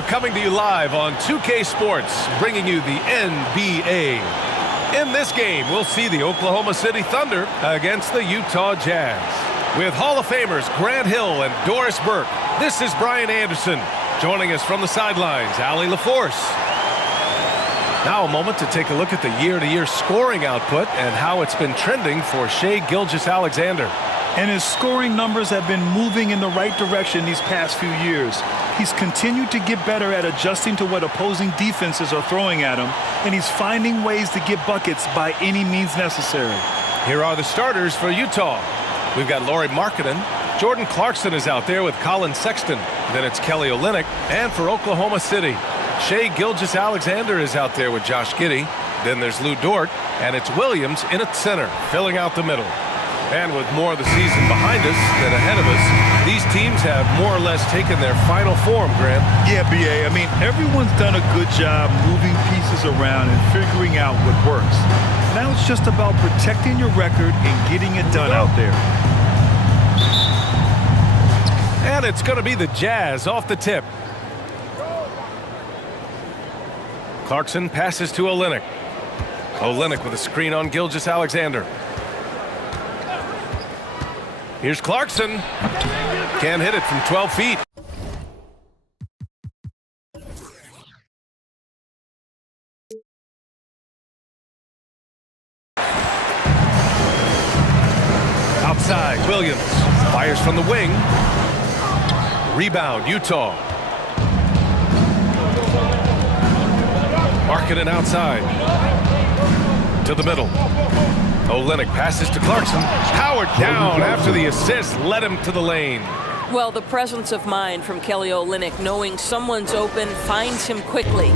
we're coming to you live on 2K Sports, bringing you the NBA. In this game, we'll see the Oklahoma City Thunder against the Utah Jazz. With Hall of Famers Grant Hill and Doris Burke, this is Brian Anderson. Joining us from the sidelines, Allie LaForce. Now a moment to take a look at the year-to-year scoring output and how it's been trending for Shai Gilgeous-Alexander. And his scoring numbers have been moving in the right direction these past few years. He's continued to get better at adjusting to what opposing defenses are throwing at him, and he's finding ways to get buckets by any means necessary. Here are the starters for Utah. We've got Lauri Markkanen. Jordan Clarkson is out there with Colin Sexton. Then it's Kelly Olynyk. And for Oklahoma City, Shai Gilgeous-Alexander is out there with Josh Giddey. Then there's Lou Dort, and it's Williams in at center, filling out the middle. And with more of the season behind us than ahead of us, these teams have more or less taken their final form, Grant. Yeah, B.A. I mean, everyone's done a good job moving pieces around and figuring out what works. Now it's just about protecting your record and getting it done out there. And it's going to be the Jazz off the tip. Clarkson passes to Olynyk. Olynyk with a screen on Gilgeous-Alexander. Here's Clarkson. Can't hit it from 12 feet. Outside, Williams fires from the wing. Rebound, Utah. Markkanen outside. To the middle. Olynyk passes to Clarkson. Powered down after the assist led him to the lane. Well, the presence of mind from Kelly Olynyk, knowing someone's open, finds him quickly.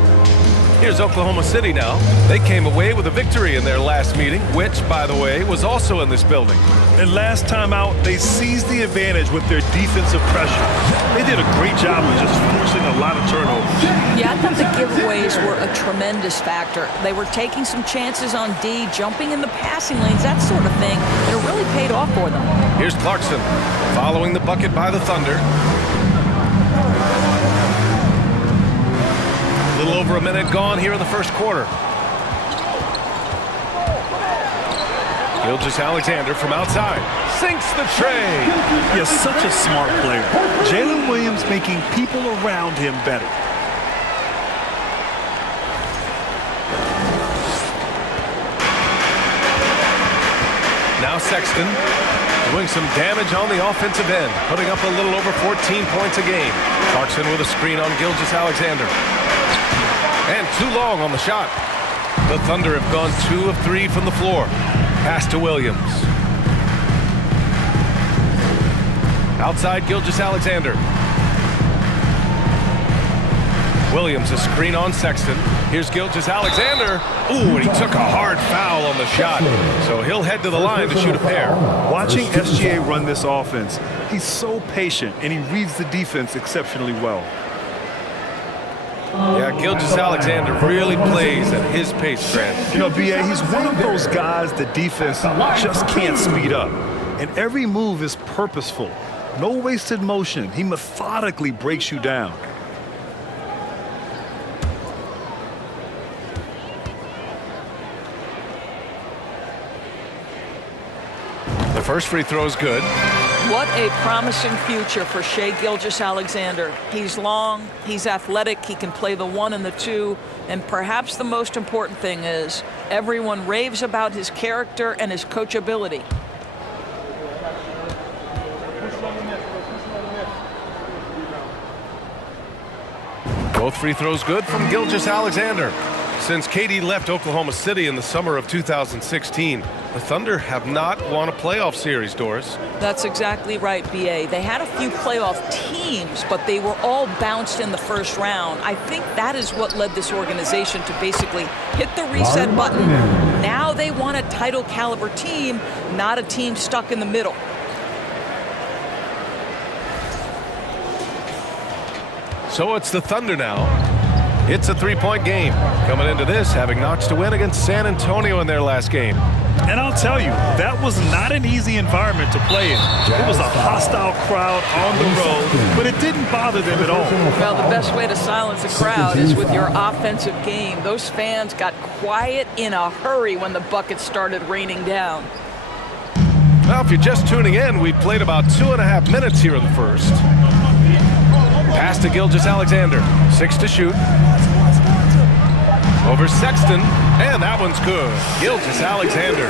Here's Oklahoma City now. They came away with a victory in their last meeting, which, by the way, was also in this building. And last time out, they seized the advantage with their defensive pressure. They did a great job of just forcing a lot of turnovers. Yeah, I thought the giveaways were a tremendous factor. They were taking some chances on D, jumping in the passing lanes, that sort of thing. And it really paid off for them. Here's Clarkson, following the bucket by the Thunder. A little over a minute gone here in the first quarter. Gilgeous-Alexander from outside sinks the tray. You're such a smart player. Jalen Williams making people around him better. Now Sexton doing some damage on the offensive end, putting up a little over 14 points a game. Clarkson with a screen on Gilgeous-Alexander. And too long on the shot. The Thunder have gone 2 of 3 from the floor. Pass to Williams. Outside Gilgeous-Alexander. Williams a screen on Sexton. Here's Gilgeous-Alexander. Ooh, and he took a hard foul on the shot. So he'll head to the line to shoot a pair. Watching SGA run this offense, he's so patient and he reads the defense exceptionally well. Yeah, Gilgeous-Alexander really plays at his pace, Grant. You know, B.A., he's one of those guys the defense just can't speed up. And every move is purposeful. No wasted motion. He methodically breaks you down. The first free throw is good. What a promising future for Shai Gilgeous-Alexander. He's long, he's athletic, he can play the 1 and the 2, and perhaps the most important thing is everyone raves about his character and his coachability. Both free throws good from Gilgeous-Alexander. Since KD left Oklahoma City in the summer of 2016, the Thunder have not won a playoff series, Doris. That's exactly right, B.A. They had a few playoff teams, but they were all bounced in the first round. I think that is what led this organization to basically hit the reset button. Now they want a title caliber team, not a team stuck in the middle. So it's the Thunder now. It's a 3-point game. Coming into this, having notched a win against San Antonio in their last game. And I'll tell you, that was not an easy environment to play in. It was a hostile crowd on the road, but it didn't bother them at all. Well, the best way to silence a crowd is with your offensive game. Those fans got quiet in a hurry when the buckets started raining down. Well, if you're just tuning in, we've played about 2.5 minutes here in the first. Pass to Gilgeous-Alexander. 6 to shoot. Over Sexton, and that one's good. Gilgeous-Alexander.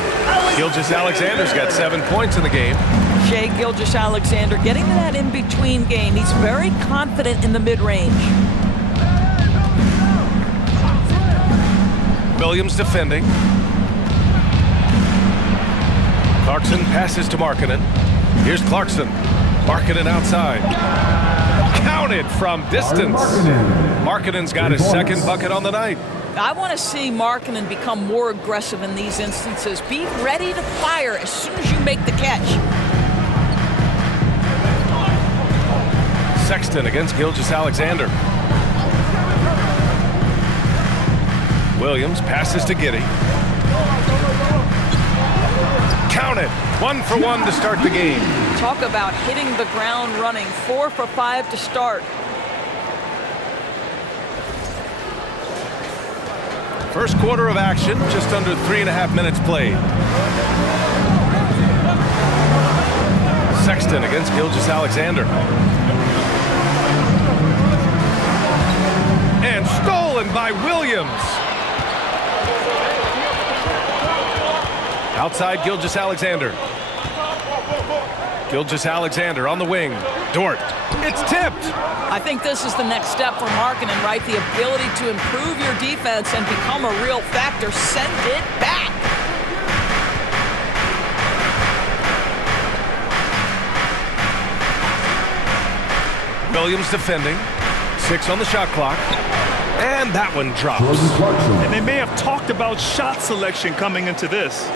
Gilgeous-Alexander's got 7 points in the game. Shai Gilgeous-Alexander getting to that in-between game. He's very confident in the mid-range. Williams defending. Clarkson passes to Markkanen. Here's Clarkson. Markkanen outside. Counted from distance. Markkanen's got his second bucket on the night. I want to see Markkanen become more aggressive in these instances. Be ready to fire as soon as you make the catch. Sexton against Gilgeous-Alexander. Williams passes to Giddey. Count it. 1 for 1 to start the game. Talk about hitting the ground running. 4 for 5 to start. First quarter of action, just under 3.5 minutes played. Sexton against Gilgeous-Alexander. And stolen by Williams. Outside Gilgeous-Alexander. Gilgeous-Alexander on the wing. Dort. It's tipped. I think this is the next step for Markkanen, right? The ability to improve your defense and become a real factor. Send it back. Williams defending. 6 on the shot clock. And that one drops. And they may have talked about shot selection coming into this.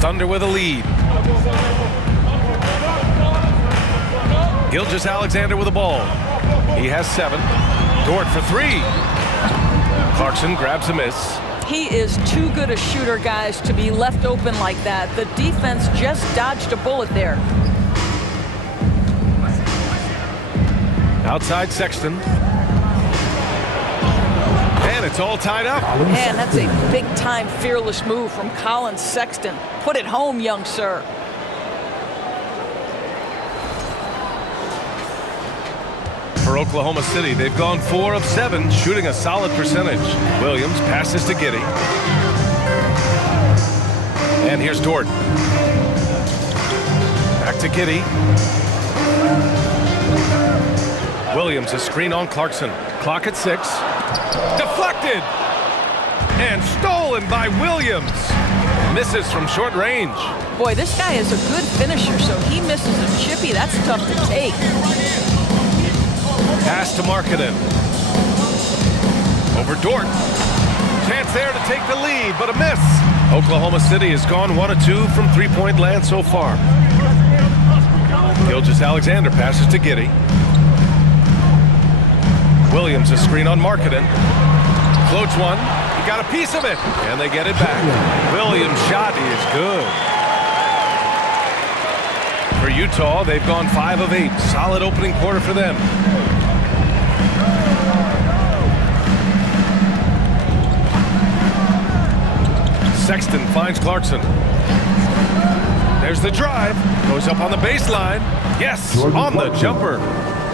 Thunder with a lead. Gilgeous-Alexander with the ball. He has 7. Dort for 3. Clarkson grabs a miss. He is too good a shooter, guys, to be left open like that. The defense just dodged a bullet there. Outside Sexton. And it's all tied up. Man, that's a big-time fearless move from Colin Sexton. Put it home, young sir. For Oklahoma City, they've gone 4 of 7, shooting a solid percentage. Williams passes to Giddey. And here's Dort. Back to Giddey. Williams, a screen on Clarkson. Clock at 6. Deflected! And stolen by Williams. Misses from short range. Boy, this guy is a good finisher, so he misses a chippy. That's tough to take. Pass to Markkanen. Over Dort. Chance there to take the lead, but a miss. Oklahoma City has gone 1 of 2 from three-point land so far. Gilgeous-Alexander passes to Giddey. Williams, a screen on Markkanen. Floats one. He got a piece of it, and they get it back. Williams' shot is good. For Utah, they've gone 5 of 8. Solid opening quarter for them. Sexton finds Clarkson. There's the drive. Goes up on the baseline. Yes, on the jumper.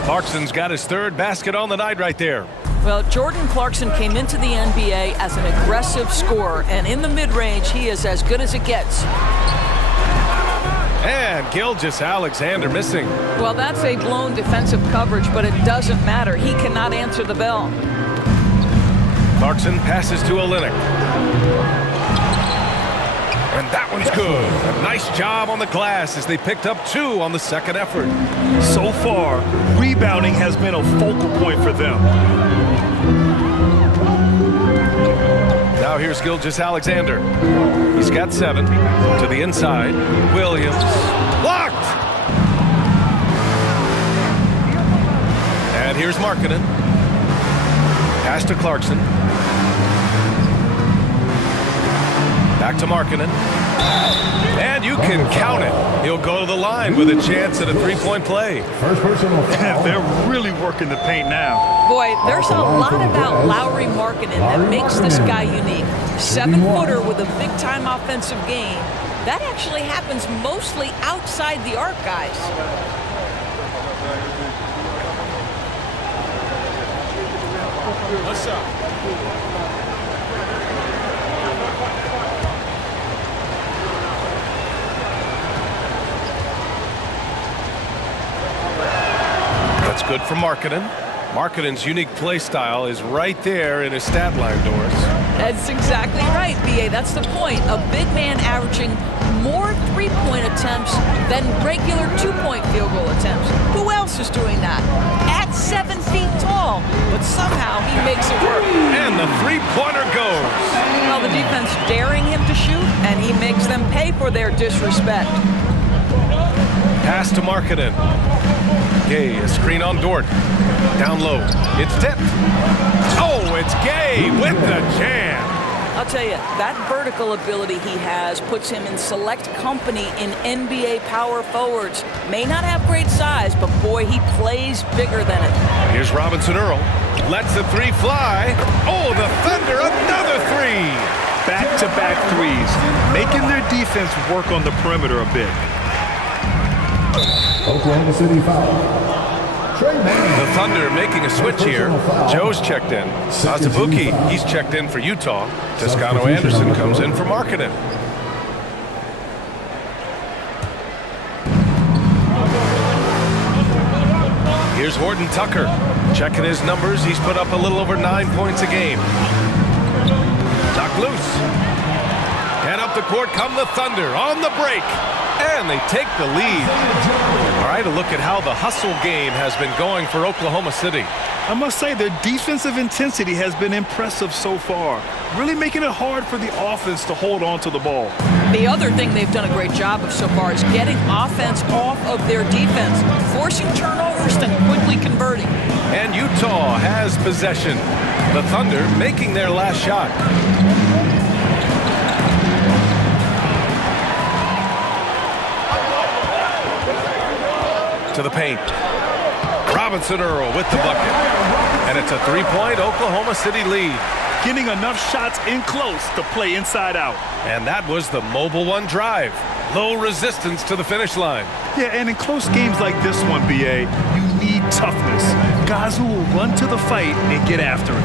Clarkson's got his 3rd basket on the night right there. Well, Jordan Clarkson came into the NBA as an aggressive scorer, and in the mid-range, he is as good as it gets. And Gilgeous-Alexander missing. Well, that's a blown defensive coverage, but it doesn't matter. He cannot answer the bell. Clarkson passes to Olynyk. And that one's good. A nice job on the glass as they picked up 2 on the second effort. So far, rebounding has been a focal point for them. Now here's Gilgeous-Alexander. He's got 7. To the inside. Williams. Blocked! And here's Markkanen. Pass to Clarkson. Back to Markkanen. And you can count it. He'll go to the line with a chance at a three-point play. First personal foul. They're really working the paint now. Boy, there's a lot about Lauri Markkanen that makes this guy unique. 7-footer with a big-time offensive game. That actually happens mostly outside the arc, guys. What's up? That's good for Markkanen. Markkanen's unique play style is right there in his stat line, Doris. That's exactly right, B.A. That's the point. A big man averaging more three-point attempts than regular two-point field goal attempts. Who else is doing that? At 7 feet tall, but somehow he makes it work. And the three-pointer goes. Well, the defense daring him to shoot, and he makes them pay for their disrespect. Pass to Markkanen. Gay, a screen on Dort. Down low. It's tipped. Oh, it's Gay with the jam. I'll tell you, that vertical ability he has puts him in select company in NBA power forwards. May not have great size, but boy, he plays bigger than it. Here's Robinson Earl. Lets the three fly. Oh, the Thunder, another three. Back-to-back threes, making their defense work on the perimeter a bit. Oklahoma City foul. The Thunder making a switch here. Joe's checked in. Azubuike, he's checked in for Utah. Toscano Anderson comes in for Markkanen. Here's Horton Tucker. Checking his numbers, he's put up a little over 9 points a game. Tuck loose. And up the court come the Thunder on the break. And they take the lead. All right, a look at how the hustle game has been going for Oklahoma City. I must say their defensive intensity has been impressive so far, really making it hard for the offense to hold on to the ball. The other thing they've done a great job of so far is getting offense off of their defense, forcing turnovers, then quickly converting. And Utah has possession. The Thunder making their last shot. To the paint. Robinson Earl with the bucket. And it's a three-point Oklahoma City lead. Getting enough shots in close to play inside out. And that was the Mobile One drive. Low resistance to the finish line. Yeah, and in close games like this one, B.A., you need toughness. Guys who will run to the fight and get after it.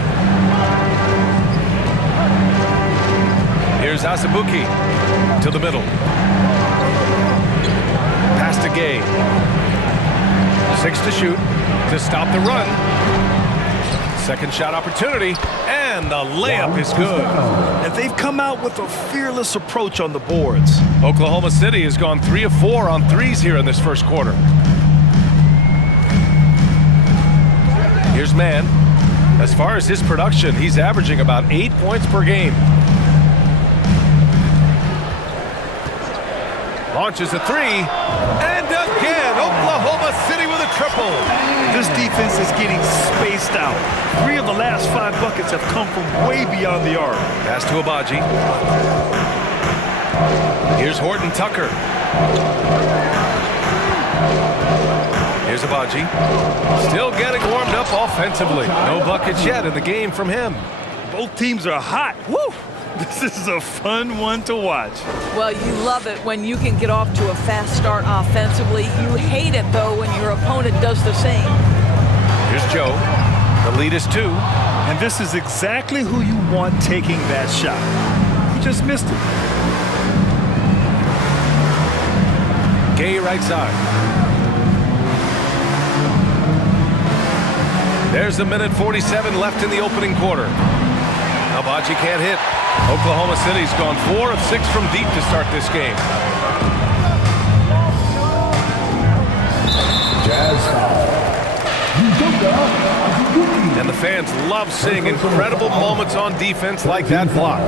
Here's Azubuike to the middle. Pass to Gay. 6 to shoot to stop the run. Second shot opportunity, and the layup is good. And they've come out with a fearless approach on the boards. Oklahoma City has gone 3 of 4 on threes here in this first quarter. Here's Mann. As far as his production, he's averaging about 8 points per game. Launches a three, and again, Oklahoma City with a triple. This defense is getting spaced out. 3 of the last 5 buckets have come from way beyond the arc. Pass to Agbaji. Here's Horton Tucker. Here's Agbaji. Still getting warmed up offensively. No buckets yet in the game from him. Both teams are hot. Woo! This is a fun one to watch. Well, you love it when you can get off to a fast start offensively. You hate it, though, when your opponent does the same. Here's Joe. The lead is 2. And this is exactly who you want taking that shot. He just missed it. Gay right side. There's a minute 47 left in the opening quarter. Agbaji can't hit. Oklahoma City's gone 4 of 6 from deep to start this game. Jazz foul. And the fans love seeing incredible moments on defense like that block.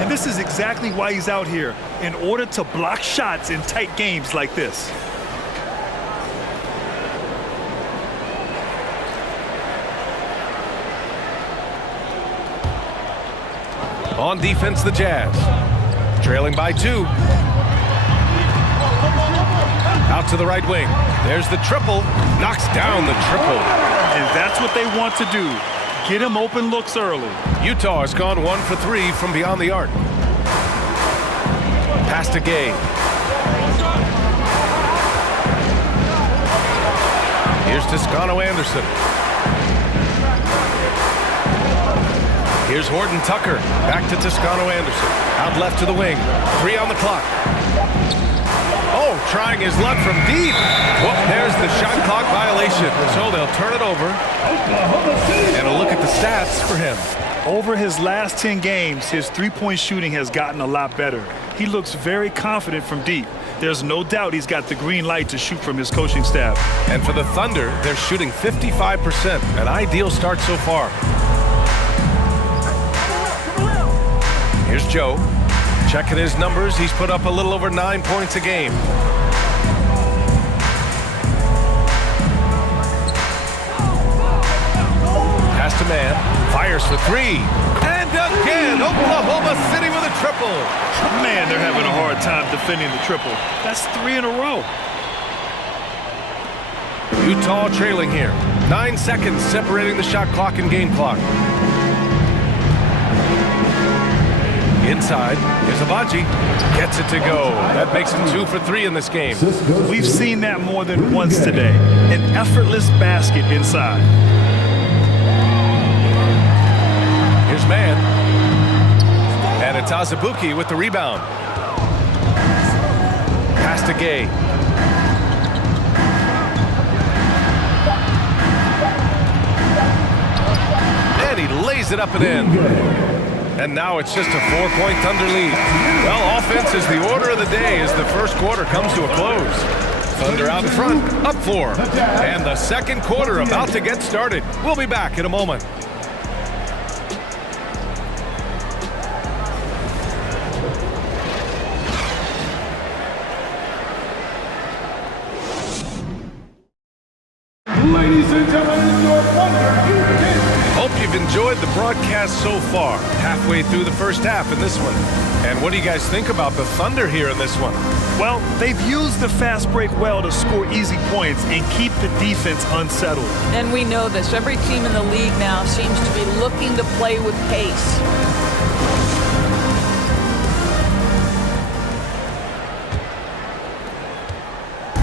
And this is exactly why he's out here, in order to block shots in tight games like this. On defense, the Jazz. Trailing by 2. Out to the right wing. There's the triple. Knocks down the triple. And that's what they want to do. Get him open looks early. Utah has gone 1 for 3 from beyond the arc. Pass to Gay. Here's Toscano Anderson. Here's Horton Tucker. Back to Toscano Anderson. Out left to the wing. 3 on the clock. Oh, trying his luck from deep. Whoop, there's the shot clock violation. So they'll turn it over. And a look at the stats for him. Over his last 10 games, his three-point shooting has gotten a lot better. He looks very confident from deep. There's no doubt he's got the green light to shoot from his coaching staff. And for the Thunder, they're shooting 55%. An ideal start so far. Here's Joe. Checking his numbers, he's put up a little over 9 points a game. Pass to man, fires for 3. And again, Oklahoma City with a triple. Man, they're having a hard time defending the triple. That's 3 in a row. Utah trailing here. 9 seconds separating the shot clock and game clock. Inside, here's Abaji. Gets it to go. That makes him 2 for 3 in this game. We've seen that more than once today. An effortless basket inside. Here's Man. And it's Azubuike with the rebound. Pass to Gay. And he lays it up and in. And now it's just a 4-point Thunder lead. Well, offense is the order of the day as the first quarter comes to a close. Thunder out in front, up 4. And the second quarter about to get started. We'll be back in a moment. Ladies and gentlemen, your Thunder. Hope you've enjoyed the broadcast so far. Halfway through the first half in this one. And what do you guys think about the Thunder here in this one? Well, they've used the fast break well to score easy points and keep the defense unsettled. And we know this. Every team in the league now seems to be looking to play with pace.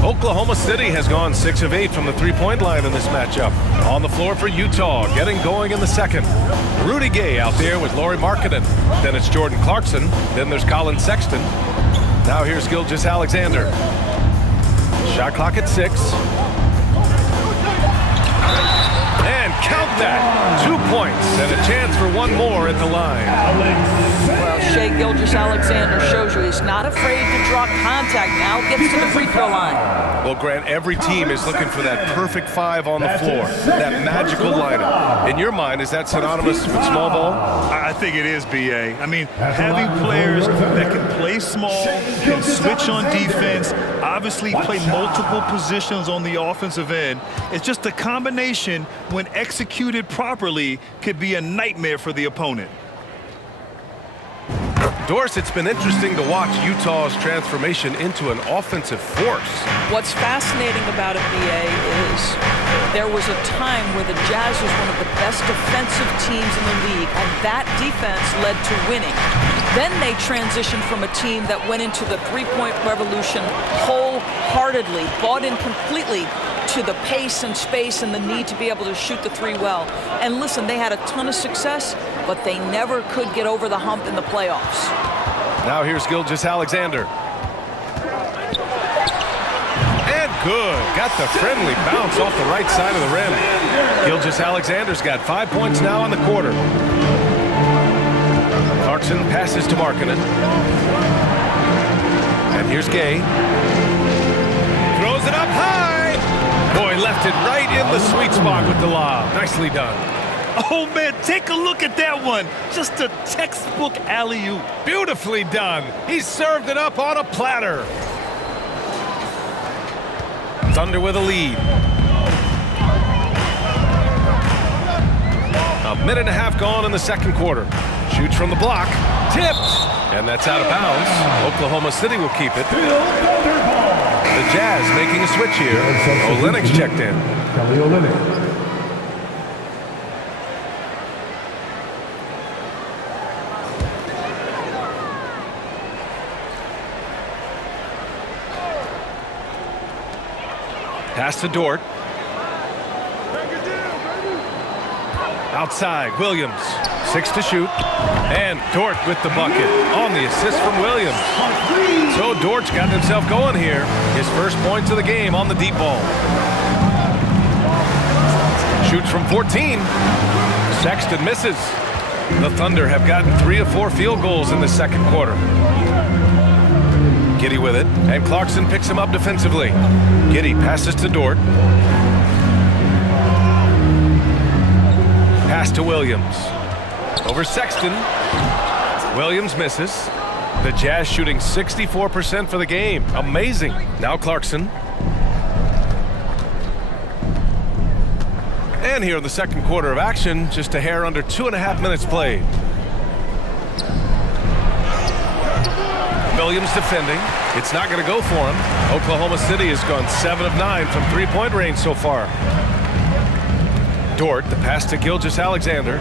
Oklahoma City has gone 6 of 8 from the three-point line in this matchup. On the floor for Utah, getting going in the second. Rudy Gay out there with Lauri Markkanen. Then it's Jordan Clarkson. Then there's Colin Sexton. Now here's Gilgeous-Alexander. Shot clock at 6. And count that. 2 points and a chance for one more at the line. Well, Shai Gilgeous-Alexander shows you he's not afraid to draw contact. Now gets to the free throw line. Well, Grant, every team is looking for that perfect 5 on the floor, that magical lineup. In your mind, is that synonymous with small ball? I think it is, B.A. I mean, having players that can play small, can switch on defense, obviously play multiple positions on the offensive end. It's just a combination, when executed properly, could be a nightmare for the opponent. Doris, it's been interesting to watch Utah's transformation into an offensive force. What's fascinating about it, BA, is there was a time where the Jazz was one of the best defensive teams in the league, and that defense led to winning. Then they transitioned from a team that went into the three-point revolution wholeheartedly, bought in completely to the pace and space and the need to be able to shoot the 3 well. And listen, they had a ton of success, but they never could get over the hump in the playoffs. Now here's Gilgeous-Alexander. And good. Got the friendly bounce off the right side of the rim. Gilgeous-Alexander's got 5 points now in the quarter. Clarkson passes to Markkanen. And here's Gay. Throws it up high. Boy, left it right in the sweet spot with the lob. Nicely done. Oh, man, take a look at that one. Just a textbook alley-oop. Beautifully done. He served it up on a platter. Thunder with a lead. A minute and a half gone in the second quarter. Shoots from the block. Tipped. And that's out of bounds. Oklahoma City will keep it. The Jazz making a switch here. Olynyk's checked in. Kelly Olynyk. Pass to Dort. Outside, Williams. 6 to shoot. And Dort with the bucket on the assist from Williams. So Dort's got himself going here. His first points of the game on the deep ball. Shoots from 14. Sexton misses. The Thunder have gotten 3 of 4 field goals in the second quarter. Giddey with it, and Clarkson picks him up defensively. Giddey passes to Dort. Pass to Williams. Over Sexton. Williams misses. The Jazz shooting 64% for the game. Amazing. Now Clarkson. And here in the second quarter of action, just a hair under 2.5 minutes played. Williams defending. It's not going to go for him. Oklahoma City has gone 7 of 9 from three-point range so far. Dort, the pass to Gilgeous-Alexander.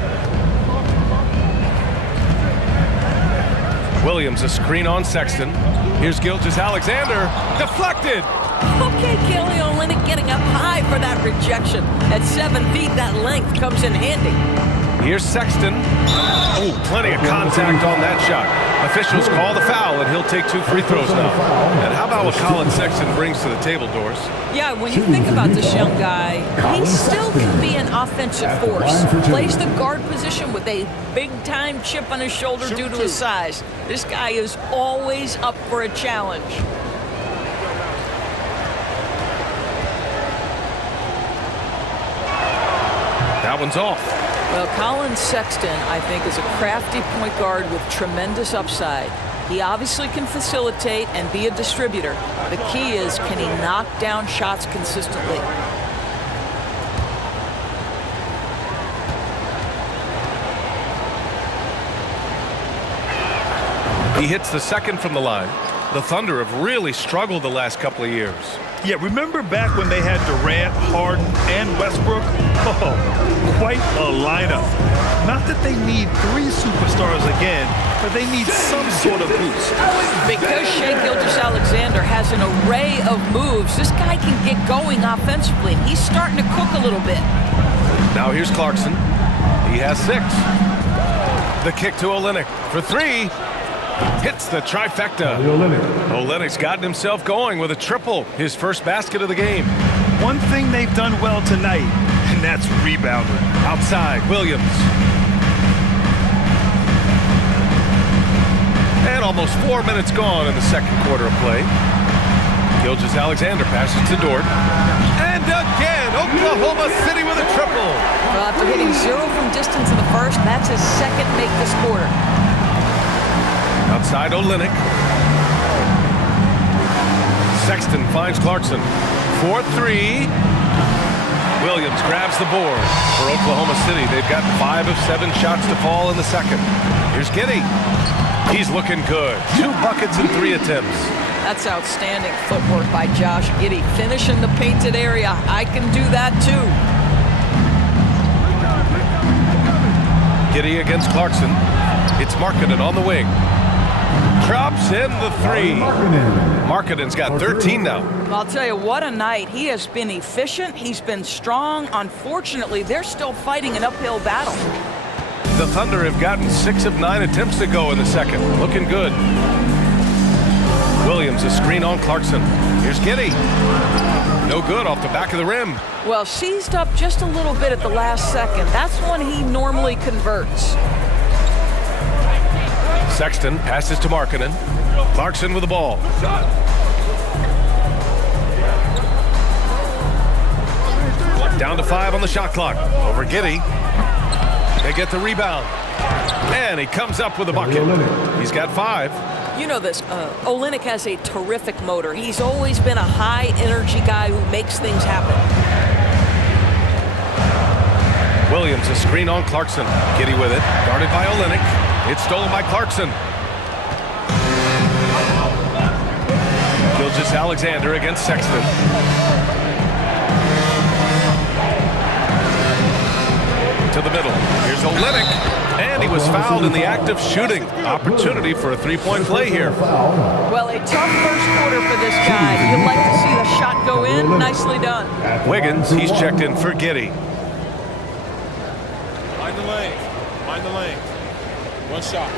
Williams, a screen on Sexton. Here's Gilgeous-Alexander. Deflected. Okay, Kelly Olynyk getting up high for that rejection. At 7 feet, that length comes in handy. Here's Sexton. Oh, plenty of contact on that shot. Officials call the foul, and he'll take 2 free throws now. And how about what Colin Sexton brings to the table, Doris? Yeah, when you think about this young guy, he still can be an offensive force. Plays the guard position with a big-time chip on his shoulder due to his size. This guy is always up for a challenge. That one's off. Well, Colin Sexton, I think, is a crafty point guard with tremendous upside. He obviously can facilitate and be a distributor. The key is, can he knock down shots consistently? He hits the second from the line. The Thunder have really struggled the last couple of years. Yeah, remember back when they had Durant, Harden, and Westbrook? Oh, quite a lineup. Not that they need 3 superstars again, but they need some sort of boost. Because Shai Gilgeous-Alexander has an array of moves, this guy can get going offensively. He's starting to cook a little bit. Now here's Clarkson. He has 6. The kick to Olynyk for 3. Hits the trifecta. Olynyk's gotten himself going with a triple, his first basket of the game. One thing they've done well tonight, and that's rebounding. Outside, Williams. And almost 4 minutes gone in the second quarter of play. Gilgeous-Alexander passes to Dort. And again, Oklahoma City with a triple. Well, after hitting 0 from distance in the first, that's his second make this quarter. Outside Olynyk. Sexton finds Clarkson. 4-3. Williams grabs the board for Oklahoma City. They've got 5 of 7 shots to fall in the second. Here's Giddey. He's looking good. 2 buckets in 3 attempts. That's outstanding footwork by Josh Giddey. Finishing the painted area. I can do that too. Giddey against Clarkson. It's Markkanen on the wing. Drops in the 3. Markkanen's got 13 now. I'll tell you, what a night. He has been efficient. He's been strong. Unfortunately, they're still fighting an uphill battle. The Thunder have gotten 6 of 9 attempts to go in the second. Looking good. Williams, a screen on Clarkson. Here's Giddey. No good off the back of the rim. Well, seized up just a little bit at the last second. That's when he normally converts. Sexton passes to Markkanen. Clarkson with the ball. Down to 5 on the shot clock. Over Giddey. They get the rebound. And he comes up with a bucket. He's got 5. You know this, Olynyk has a terrific motor. He's always been a high-energy guy who makes things happen. Williams, a screen on Clarkson. Giddey with it. Guarded by Olynyk. It's stolen by Clarkson. Gilgeous-Alexander against Sexton. To the middle. Here's Olynyk. And he was fouled in the act of shooting. Opportunity for a three-point play here. Well, a tough first quarter for this guy. You'd like to see the shot go in. Nicely done. Wiggins, he's checked in for Giddey. Mind the lane. Mind the lane. One shot.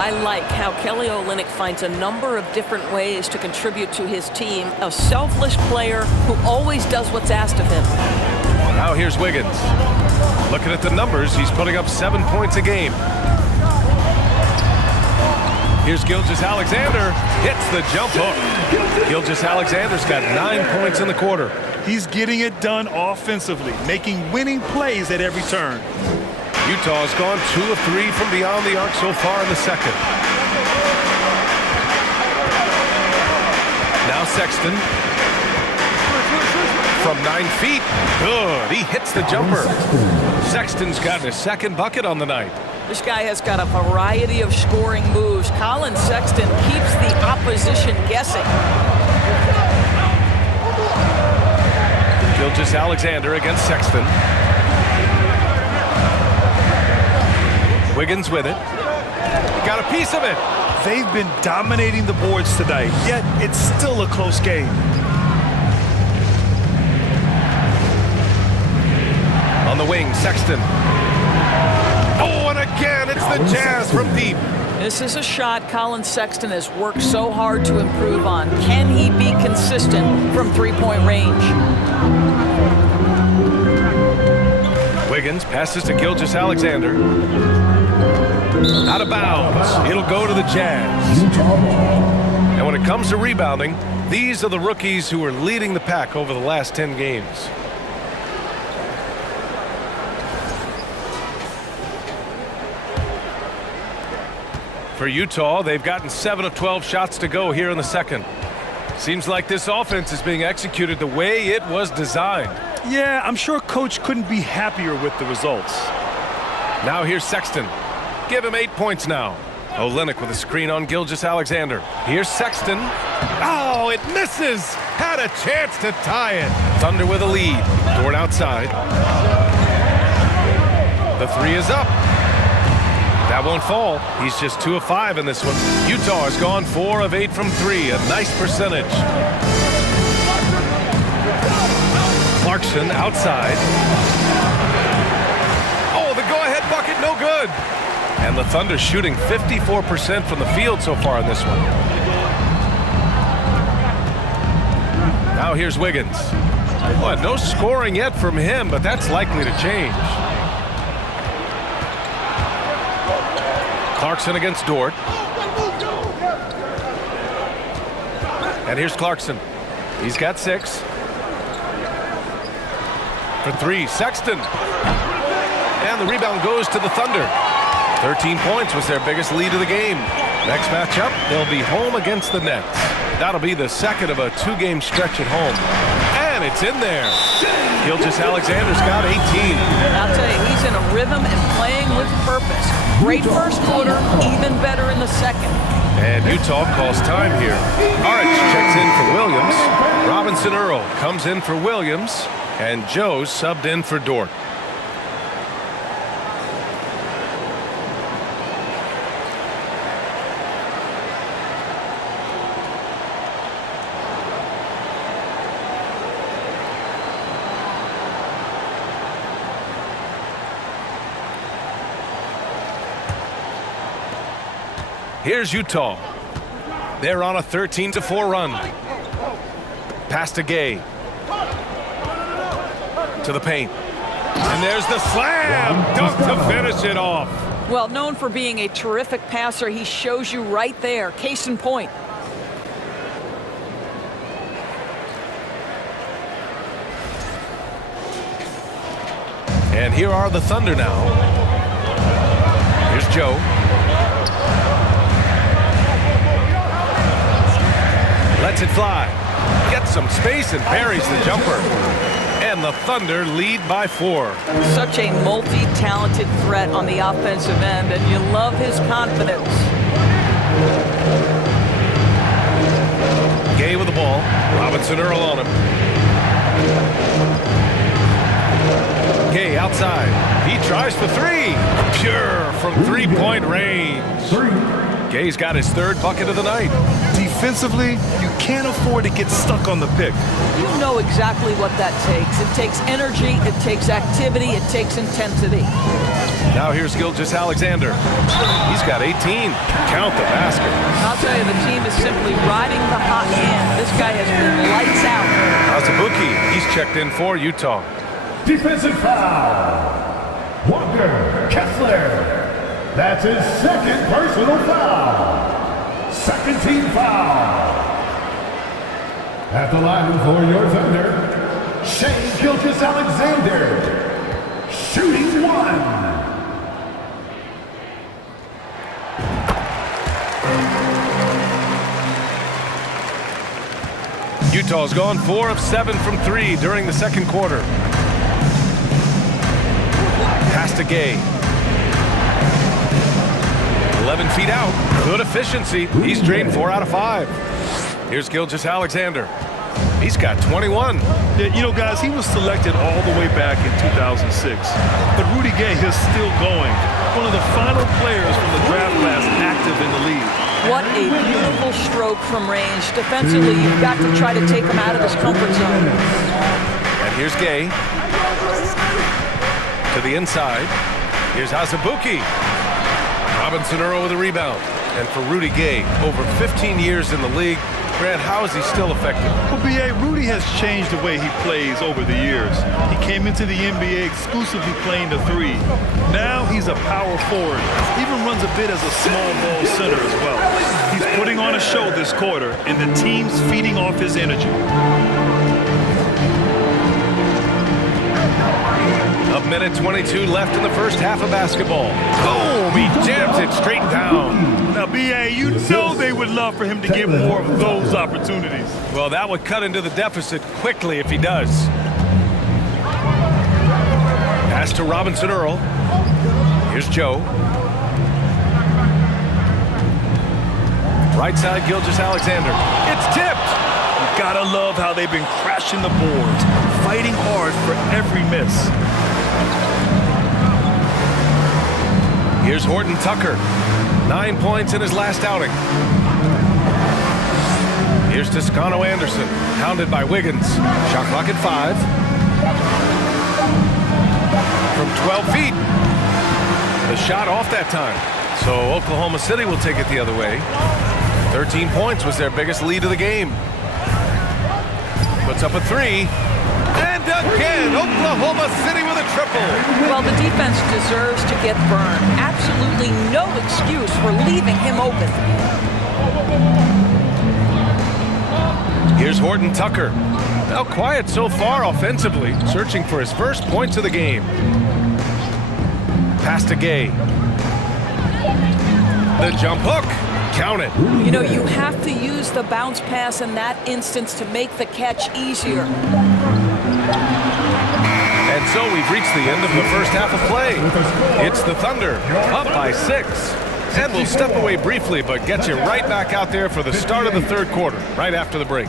I like how Kelly Olynyk finds a number of different ways to contribute to his team. A selfless player who always does what's asked of him. Now here's Wiggins. Looking at the numbers, he's putting up 7 points a game. Here's Gilgeous-Alexander. Hits the jump hook. Gilgeous-Alexander's got 9 points in the quarter. He's getting it done offensively, making winning plays at every turn. Utah has gone 2 of 3 from beyond the arc so far in the second. Now Sexton. From 9 feet. Good. He hits the jumper. Sexton's gotten his second bucket on the night. This guy has got a variety of scoring moves. Colin Sexton keeps the opposition guessing. Gilgeous-Alexander against Sexton. Wiggins with it. He got a piece of it. They've been dominating the boards tonight, yet it's still a close game. On the wing, Sexton. Oh, and again, it's the Jazz from deep. This is a shot Colin Sexton has worked so hard to improve on. Can he be consistent from three-point range? Wiggins passes to Gilgeous-Alexander. Out of bounds. It'll go to the Jazz. And when it comes to rebounding, these are the rookies who are leading the pack over the last 10 games. For Utah, they've gotten 7 of 12 shots to go here in the second. Seems like this offense is being executed the way it was designed. Yeah, I'm sure Coach couldn't be happier with the results. Now here's Sexton. Give him 8 points now. Olynyk with a screen on Gilgeous-Alexander. Here's Sexton. Oh, it misses. Had a chance to tie it. Thunder with a lead. Dort outside. The three is up. That won't fall. He's just 2 of 5 in this one. Utah has gone 4 of 8 from 3. A nice percentage. Clarkson outside. Oh, the go-ahead bucket, no good. And the Thunder shooting 54% from the field so far in this one. Now here's Wiggins. Well, no scoring yet from him, but that's likely to change. Clarkson against Dort. And here's Clarkson. He's got 6. For 3, Sexton. And the rebound goes to the Thunder. 13 points was their biggest lead of the game. Next matchup, they'll be home against the Nets. That'll be the second of a 2-game stretch at home. And it's in there. Gilgeous-Alexander's got 18. I'll tell you, he's in a rhythm and playing with purpose. Great first quarter, even better in the second. And Utah calls time here. Arch checks in for Williams. Robinson Earl comes in for Williams. And Joe subbed in for Dort. Here's Utah. They're on a 13-4 run. Pass to Gay. To the paint. And there's the slam. Dunk to finish it off. Well, known for being a terrific passer, he shows you right there. Case in point. And here are the Thunder now. Here's Joe. Lets it fly. Gets some space and buries the jumper. And the Thunder lead by 4. Such a multi-talented threat on the offensive end, and you love his confidence. Gay with the ball. Robinson Earl on him. Gay outside. He tries for 3. Pure from three-point range. Gay's got his 3rd bucket of the night. Defensively, you can't afford to get stuck on the pick. You know exactly what that takes. It takes energy, it takes activity, it takes intensity. Now here's Gilgeous-Alexander. He's got 18. Count the basket. I'll tell you, the team is simply riding the hot hand. This guy has been lights out. Azubuike, he's checked in for Utah. Defensive foul. Walker Kessler. That's his 2nd personal foul. 2nd team foul. At the line for your Thunder, Shai Gilgeous-Alexander. Shooting 1. Utah's gone 4 of 7 from 3 during the 2nd quarter. Pass to Gay. 11 feet out. Good efficiency. He's drained 4 out of 5. Here's Gilgeous-Alexander. He's got 21. Yeah, you know, guys, he was selected all the way back in 2006. But Rudy Gay is still going. One of the final players from the draft class active in the league. What a beautiful stroke from range. Defensively, you've got to try to take him out of his comfort zone. And here's Gay. To the inside. Here's Azubuike. Robinson Earl with a rebound. And for Rudy Gay, over 15 years in the league, Grant, how is he still effective? Well, B.A., Rudy has changed the way he plays over the years. He came into the NBA exclusively playing the 3. Now he's a power forward. Even runs a bit as a small ball center as well. He's putting on a show this quarter, and the team's feeding off his energy. A minute 22 left in the first half of basketball. Boom! He jams it straight down. Now, B.A., you know they would love for him to get more of those opportunities. Well, that would cut into the deficit quickly if he does. Pass to Robinson Earl. Here's Joe. Right side, Gilgeous-Alexander. It's tipped! You gotta love how they've been crashing the boards, fighting hard for every miss. Here's Horton Tucker. 9 points in his last outing. Here's Toscano Anderson, hounded by Wiggins. Shot clock at 5. From 12 feet. The shot off that time. So Oklahoma City will take it the other way. 13 points was their biggest lead of the game. Puts up a 3. And again, Oklahoma City with a triple. Well, the defense deserves to get burned. Absolutely no excuse for leaving him open. Here's Horton Tucker. Now quiet so far offensively, searching for his first points of the game. Pass to Gay. The jump hook. Count it. You know, you have to use the bounce pass in that instance to make the catch easier. And so we've reached the end of the first half of play. It's the Thunder, up by 6. And we'll step away briefly, but get you right back out there for the start of the 3rd quarter, right after the break.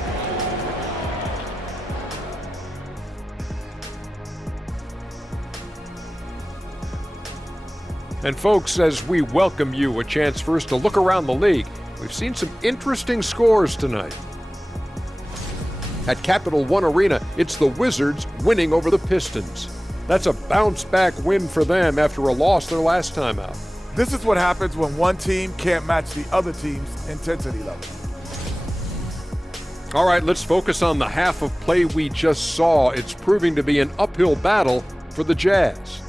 And folks, as we welcome you a chance first to look around the league, we've seen some interesting scores tonight. At Capital One Arena, it's the Wizards winning over the Pistons. That's a bounce-back win for them after a loss their last time out. This is what happens when one team can't match the other team's intensity level. All right, let's focus on the half of play we just saw. It's proving to be an uphill battle for the Jazz.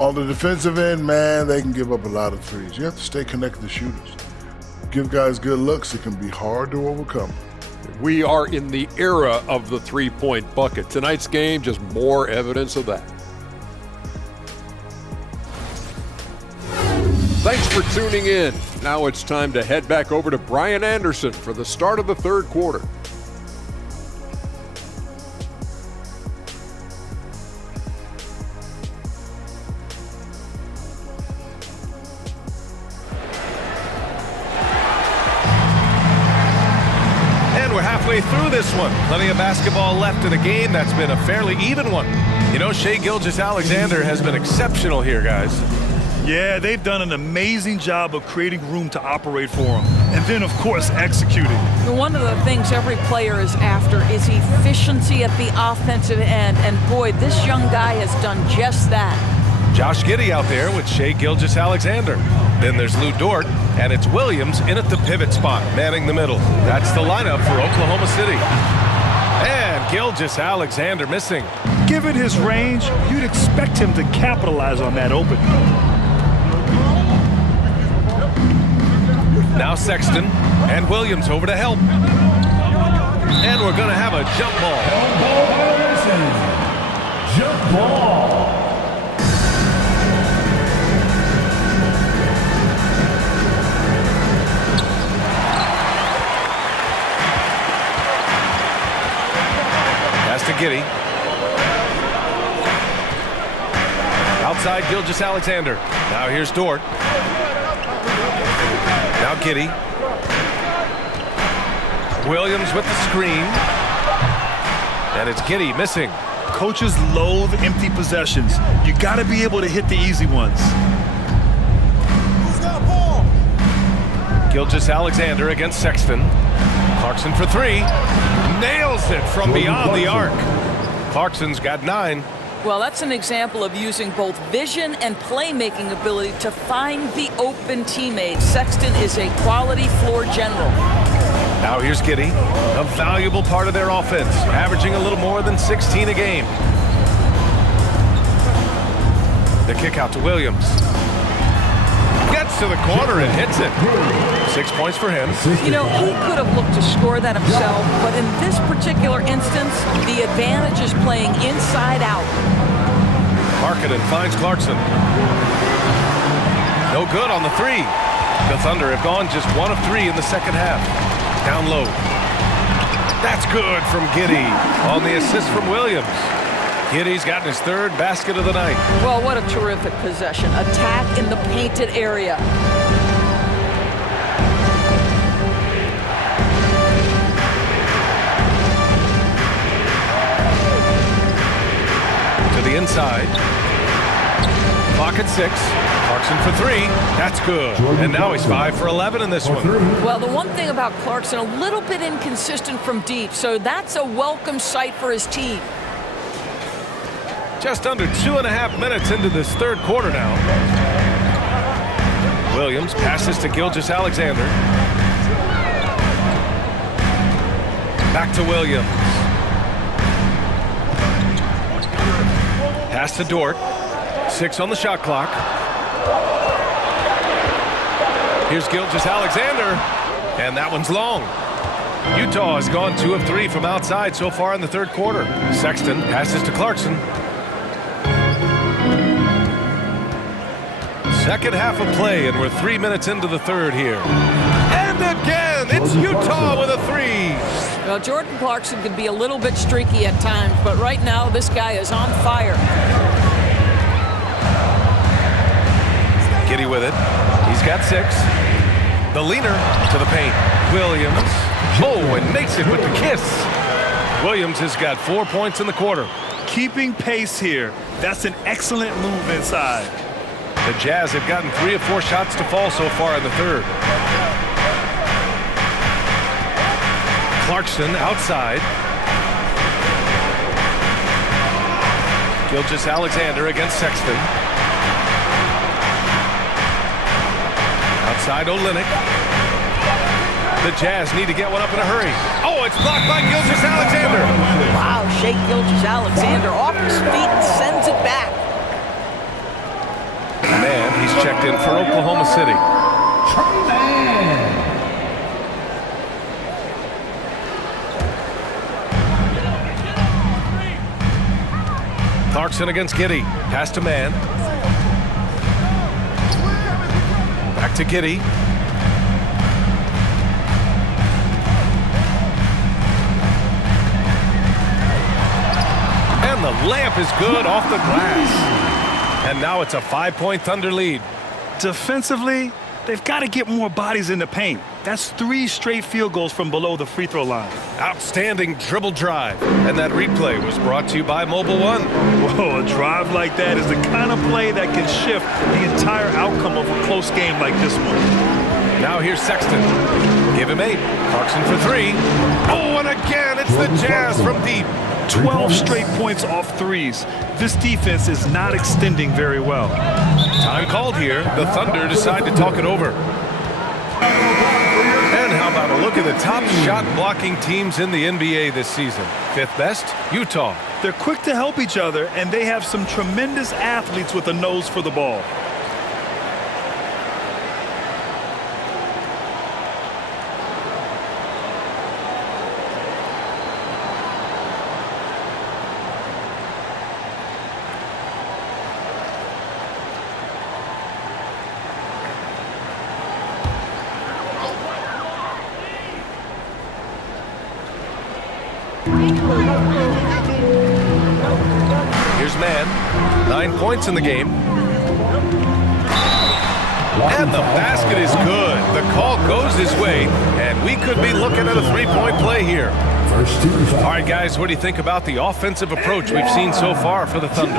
On the defensive end, man, they can give up a lot of threes. You have to stay connected to shooters. Give guys good looks, it can be hard to overcome. We are in the era of the three-point bucket. Tonight's game, just more evidence of that. Thanks for tuning in. Now it's time to head back over to Brian Anderson for the start of the 3rd quarter. halfway through this one. Plenty of basketball left in the game. That's been a fairly even one. You know, Shai Gilgeous-Alexander has been exceptional here, guys. Yeah, they've done an amazing job of creating room to operate for him. And then, of course, executing. One of the things every player is after is efficiency at the offensive end. And boy, this young guy has done just that. Josh Giddey out there with Shai Gilgeous-Alexander. Then there's Lou Dort, and it's Williams in at the pivot spot, manning the middle. That's the lineup for Oklahoma City. And Gilgeous-Alexander missing. Given his range, you'd expect him to capitalize on that opening. Now Sexton and Williams over to help. And we're going to have a jump ball. Jump ball. Pass to Giddey. Outside Gilgeous-Alexander. Now here's Dort. Now Giddey. Williams with the screen. And it's Giddey missing. Coaches loathe empty possessions. You got to be able to hit the easy ones. Who's got a ball? Gilgeous-Alexander against Sexton. Clarkson for three. Nails it from beyond the arc. Clarkson's got 9. Well, that's an example of using both vision and playmaking ability to find the open teammate. Sexton is a quality floor general. Now here's Giddey, a valuable part of their offense, averaging a little more than 16 a game. The kick out to Williams. Gets to the corner and hits it. 6 points for him. You know, he could have looked to score that himself, but in this particular instance, the advantage is playing inside out. Markkanen finds Clarkson. No good on the three. The Thunder have gone just 1 of 3 in the second half. Down low. That's good from Giddey on the assist from Williams. Giddey's gotten his 3rd basket of the night. Well, what a terrific possession. Attack in the painted area. To the inside. Clock at 6. Clarkson for 3. That's good. And now he's 5 for 11 in this one. Well, the one thing about Clarkson, a little bit inconsistent from deep, so that's a welcome sight for his team. Just under 2.5 minutes into this 3rd quarter now. Williams passes to Gilgeous-Alexander. Back to Williams. Pass to Dort. 6 on the shot clock. Here's Gilgeous-Alexander. And that one's long. Utah has gone 2 of 3 from outside so far in the 3rd quarter. Sexton passes to Clarkson. Second half of play, and we're 3 minutes into the 3rd here. And again, it's Utah with a 3. Well, Jordan Clarkson can be a little bit streaky at times, but right now this guy is on fire. Giddey with it. He's got 6. The leaner to the paint. Williams. Oh, and makes it with the kiss. Williams has got 4 points in the quarter. Keeping pace here. That's an excellent move inside. The Jazz have gotten 3 of 4 shots to fall so far in the 3rd. Clarkson outside. Gilgeous-Alexander against Sexton. Outside Olynyk. The Jazz need to get one up in a hurry. Oh, it's blocked by Gilgeous-Alexander. Wow, Shai Gilgeous-Alexander off his feet and sends it back. Man, he's checked in for Oklahoma City. Clarkson against Giddey. Pass to man. Back to Giddey. And the layup is good off the glass. And now it's a 5-point Thunder lead. Defensively, They've got to get more bodies in the paint. That's 3 straight field goals from below the free throw line. Outstanding dribble drive. And that replay was brought to you by Mobile One. Whoa, a drive like that is the kind of play that can shift the entire outcome of a close game like this one. Now here's Sexton. Give him 8. Clarkson for 3. Oh, and again, it's the Jazz from deep. 12 straight points off threes. This defense is not extending very well. Time called here. The Thunder decide to talk it over. And how about a look at the top shot blocking teams in the NBA this season? 5th best, Utah. They're quick to help each other, and they have some tremendous athletes with a nose for the ball. Here's Man. 9 points in the game. And the basket is good. The call goes his way, and we could be looking at a 3-point play here. All right, guys, what do you think about the offensive approach we've seen so far for the Thunder?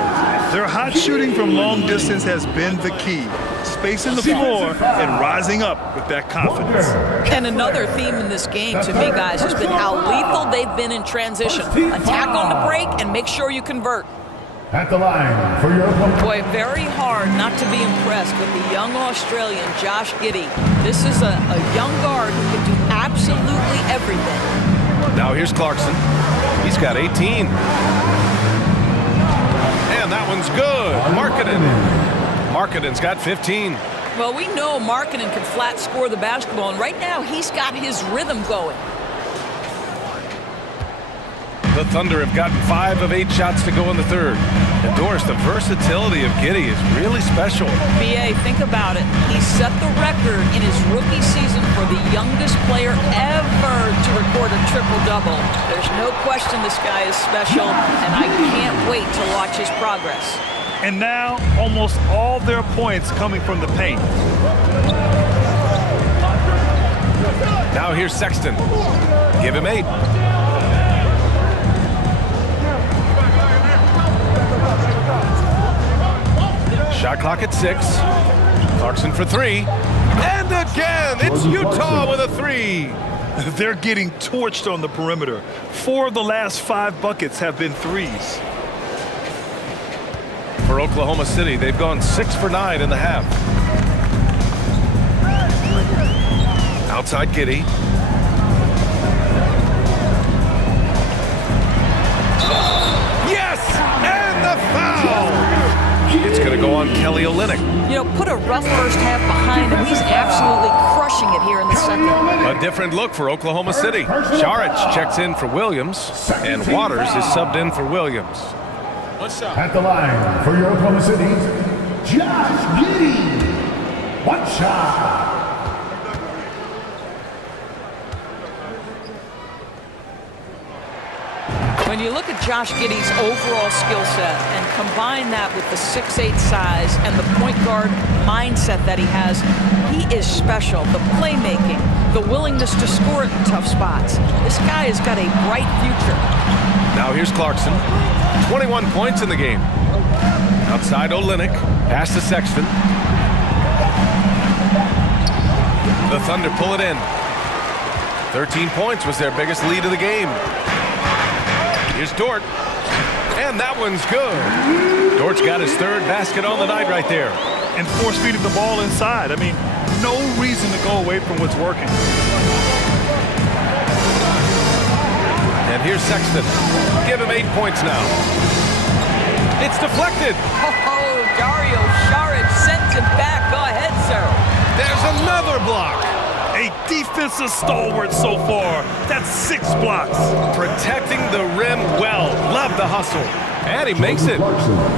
Their hot shooting from long distance has been the key. Spacing the floor and rising up with that confidence. And another theme in this game to me, guys, has been how lethal they've been in transition. Attack on the break and make sure you convert. At the line for your opponent. Boy, very hard not to be impressed with the young Australian, Josh Giddey. This is a young guard who can do absolutely everything. Now here's Clarkson. He's got 18. And that one's good. Markkanen's got 15. Well, we know Markkanen can flat score the basketball, and right now he's got his rhythm going. The Thunder have gotten 5 of 8 shots to go in the third. And Doris, the versatility of Giddey is really special. BA, think about it. He set the record in his rookie season for the youngest player ever to record a triple-double. There's no question this guy is special, and I can't wait to watch his progress. And now, almost all their points coming from the paint. Now here's Sexton. Give him 8. Shot clock at 6. Clarkson for 3. And again, it's Utah with a 3. They're getting torched on the perimeter. 4 of the last 5 buckets have been threes. For Oklahoma City, they've gone 6 for 9 in the half. Outside Giddey. Yes! And the foul! It's going to go on Kelly Olynyk. You know, put a rough first half behind him. He's absolutely crushing it here in the second. A different look for Oklahoma City. Saric checks in for Williams, and Waters is subbed in for Williams. One shot. At the line for your Oklahoma City, Josh Giddey. 1 shot. When you look at Josh Giddey's overall skill set and combine that with the 6'8" size and the point guard mindset that he has, he is special. The playmaking, the willingness to score in tough spots. This guy has got a bright future. Now here's Clarkson. 21 points in the game. Outside Olynyk. Pass to Sexton. The Thunder pull it in. 13 points was their biggest lead of the game. Here's Dort. And that one's good. Dort's got his 3rd basket on the night right there. And force-feeding the ball inside. I mean, no reason to go away from what's working. And here's Sexton. Give him 8 points now. It's deflected. Oh, Dario Saric sends it back. Go ahead, sir. There's another block. A defensive stalwart so far. That's 6 blocks. Protecting the rim well. Love the hustle. And he makes it.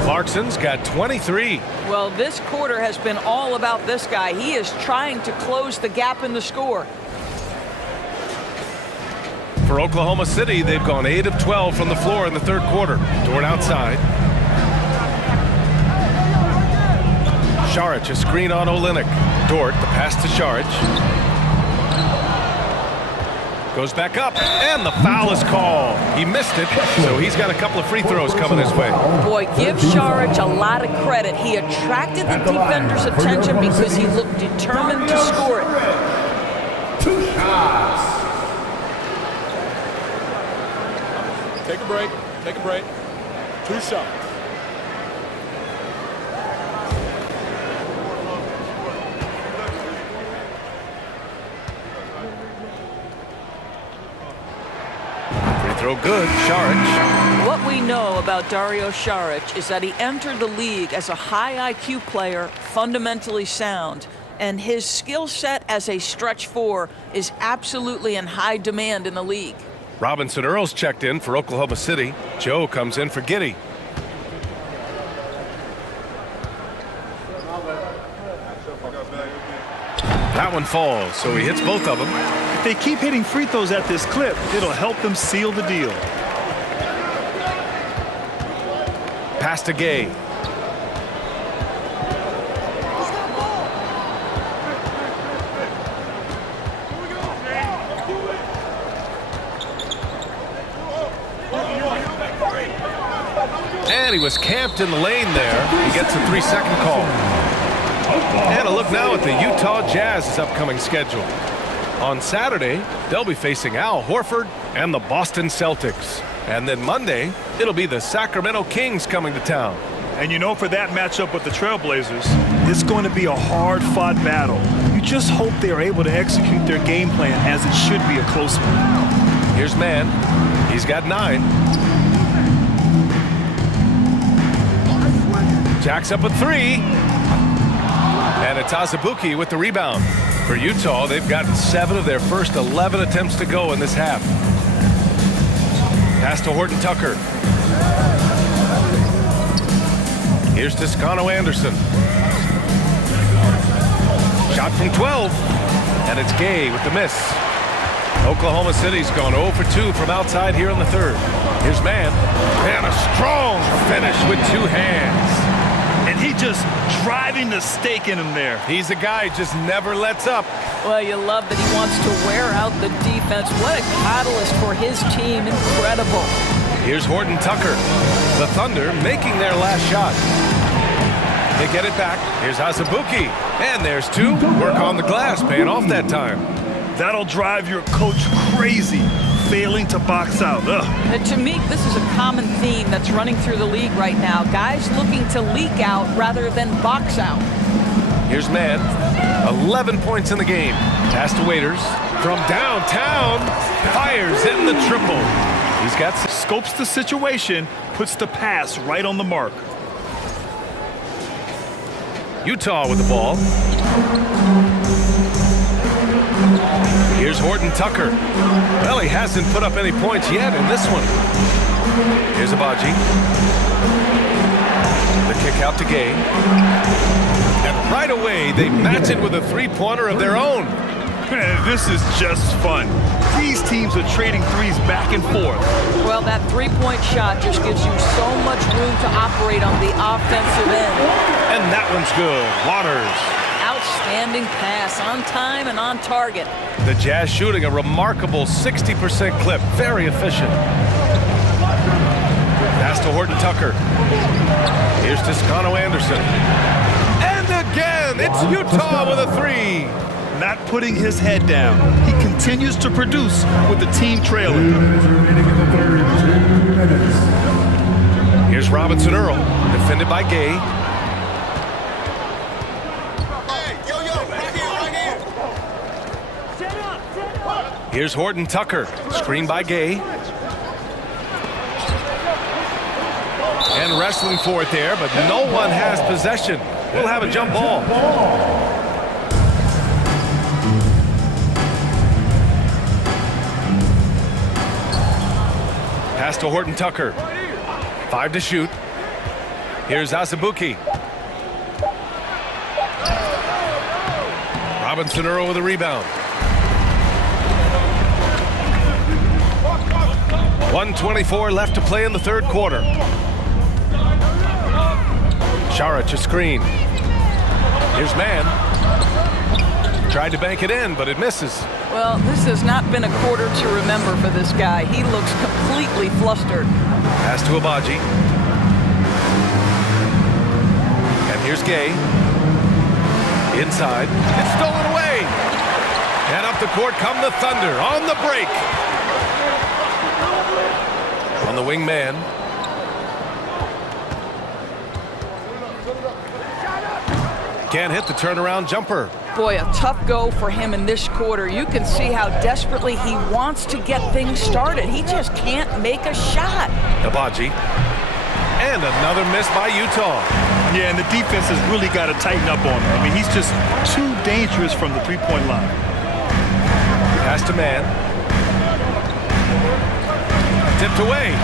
Clarkson's got 23. Well, this quarter has been all about this guy. He is trying to close the gap in the score. For Oklahoma City, they've gone 8 of 12 from the floor in the 3rd quarter. Dort outside. Šarić, a screen on Olynyk. Dort, the pass to Šarić. Goes back up, and the foul is called. He missed it, so he's got a couple of free throws coming his way. Boy, give Šarić a lot of credit. He attracted the defender's attention because he looked determined to score it. 2 shots. Take a break. Take a break. 2 shots. Throw good, Šarić. What we know about Dario Šarić is that he entered the league as a high IQ player, fundamentally sound, and his skill set as a stretch 4 is absolutely in high demand in the league. Robinson Earls checked in for Oklahoma City. Joe comes in for Giddey. That one falls, so he hits both of them. If they keep hitting free throws at this clip, it'll help them seal the deal. Pass to Gay. And he was camped in the lane there. He gets a 3-second call. And a look now at the Utah Jazz's upcoming schedule. On Saturday, they'll be facing Al Horford and the Boston Celtics. And then Monday, it'll be the Sacramento Kings coming to town. And you know, for that matchup with the Trailblazers, it's going to be a hard-fought battle. You just hope they are able to execute their game plan as it should be a close one. Here's Mann. He's got 9. Jacks up a 3. And it's Azubuike with the rebound. For Utah, they've gotten 7 of their first 11 attempts to go in this half. Pass to Horton Tucker. Here's Toscano Anderson. Shot from 12. And it's Gay with the miss. Oklahoma City's gone 0 for 2 from outside here in the third. Here's Mann. And a strong finish with 2 hands. And he just driving the stake in him there. He's a guy just never lets up. Well, you love that he wants to wear out the defense. What a catalyst for his team. Incredible. Here's Horton Tucker. The Thunder making their last shot. They get it back. Here's Azubuike. And there's 2. Work on the glass, paying off that time. That'll drive your coach crazy, failing to box out. And to me, this is a common theme that's running through the league right now. Guys looking to leak out rather than box out. Here's Mann. 11 points in the game. Pass to Waiters. From downtown, fires in the triple. He's got... Scopes the situation, puts the pass right on the mark. Utah with the ball. Here's Horton Tucker. Well, he hasn't put up any points yet in this one. Here's Agbaji. The kick out to Gay. And right away, they match it with a 3-pointer of their own. This is just fun. These teams are trading threes back and forth. Well, that 3-point shot just gives you so much room to operate on the offensive end. And that one's good. Waters. Outstanding pass, on time and on target. The Jazz shooting a remarkable 60% clip. Very efficient. Pass to Horton Tucker. Here's Toscano Anderson. And again, it's Utah with a 3. Not putting his head down. He continues to produce with the team trailing. Here's Robinson Earl, defended by Gay. Here's Horton Tucker, screened by Gay. And wrestling for it there, but no one has possession. We'll have a jump ball. Pass to Horton Tucker. 5 to shoot. Here's Azubuike. Robinson Earl with a rebound. 1:24 left to play in the third quarter. Šarić a screen. Here's Mann. Tried to bank it in, but it misses. Well, this has not been a quarter to remember for this guy. He looks completely flustered. Pass to Abaji. And here's Gay. Inside. It's stolen away. And up the court come the Thunder on the break. On the wing man. Can't hit the turnaround jumper. Boy, a tough go for him in this quarter. You can see how desperately he wants to get things started. He just can't make a shot. Abaji. And another miss by Utah. Yeah, and the defense has really got to tighten up on him. I mean, he's just too dangerous from the three-point line. Pass to Mann. Tipped away.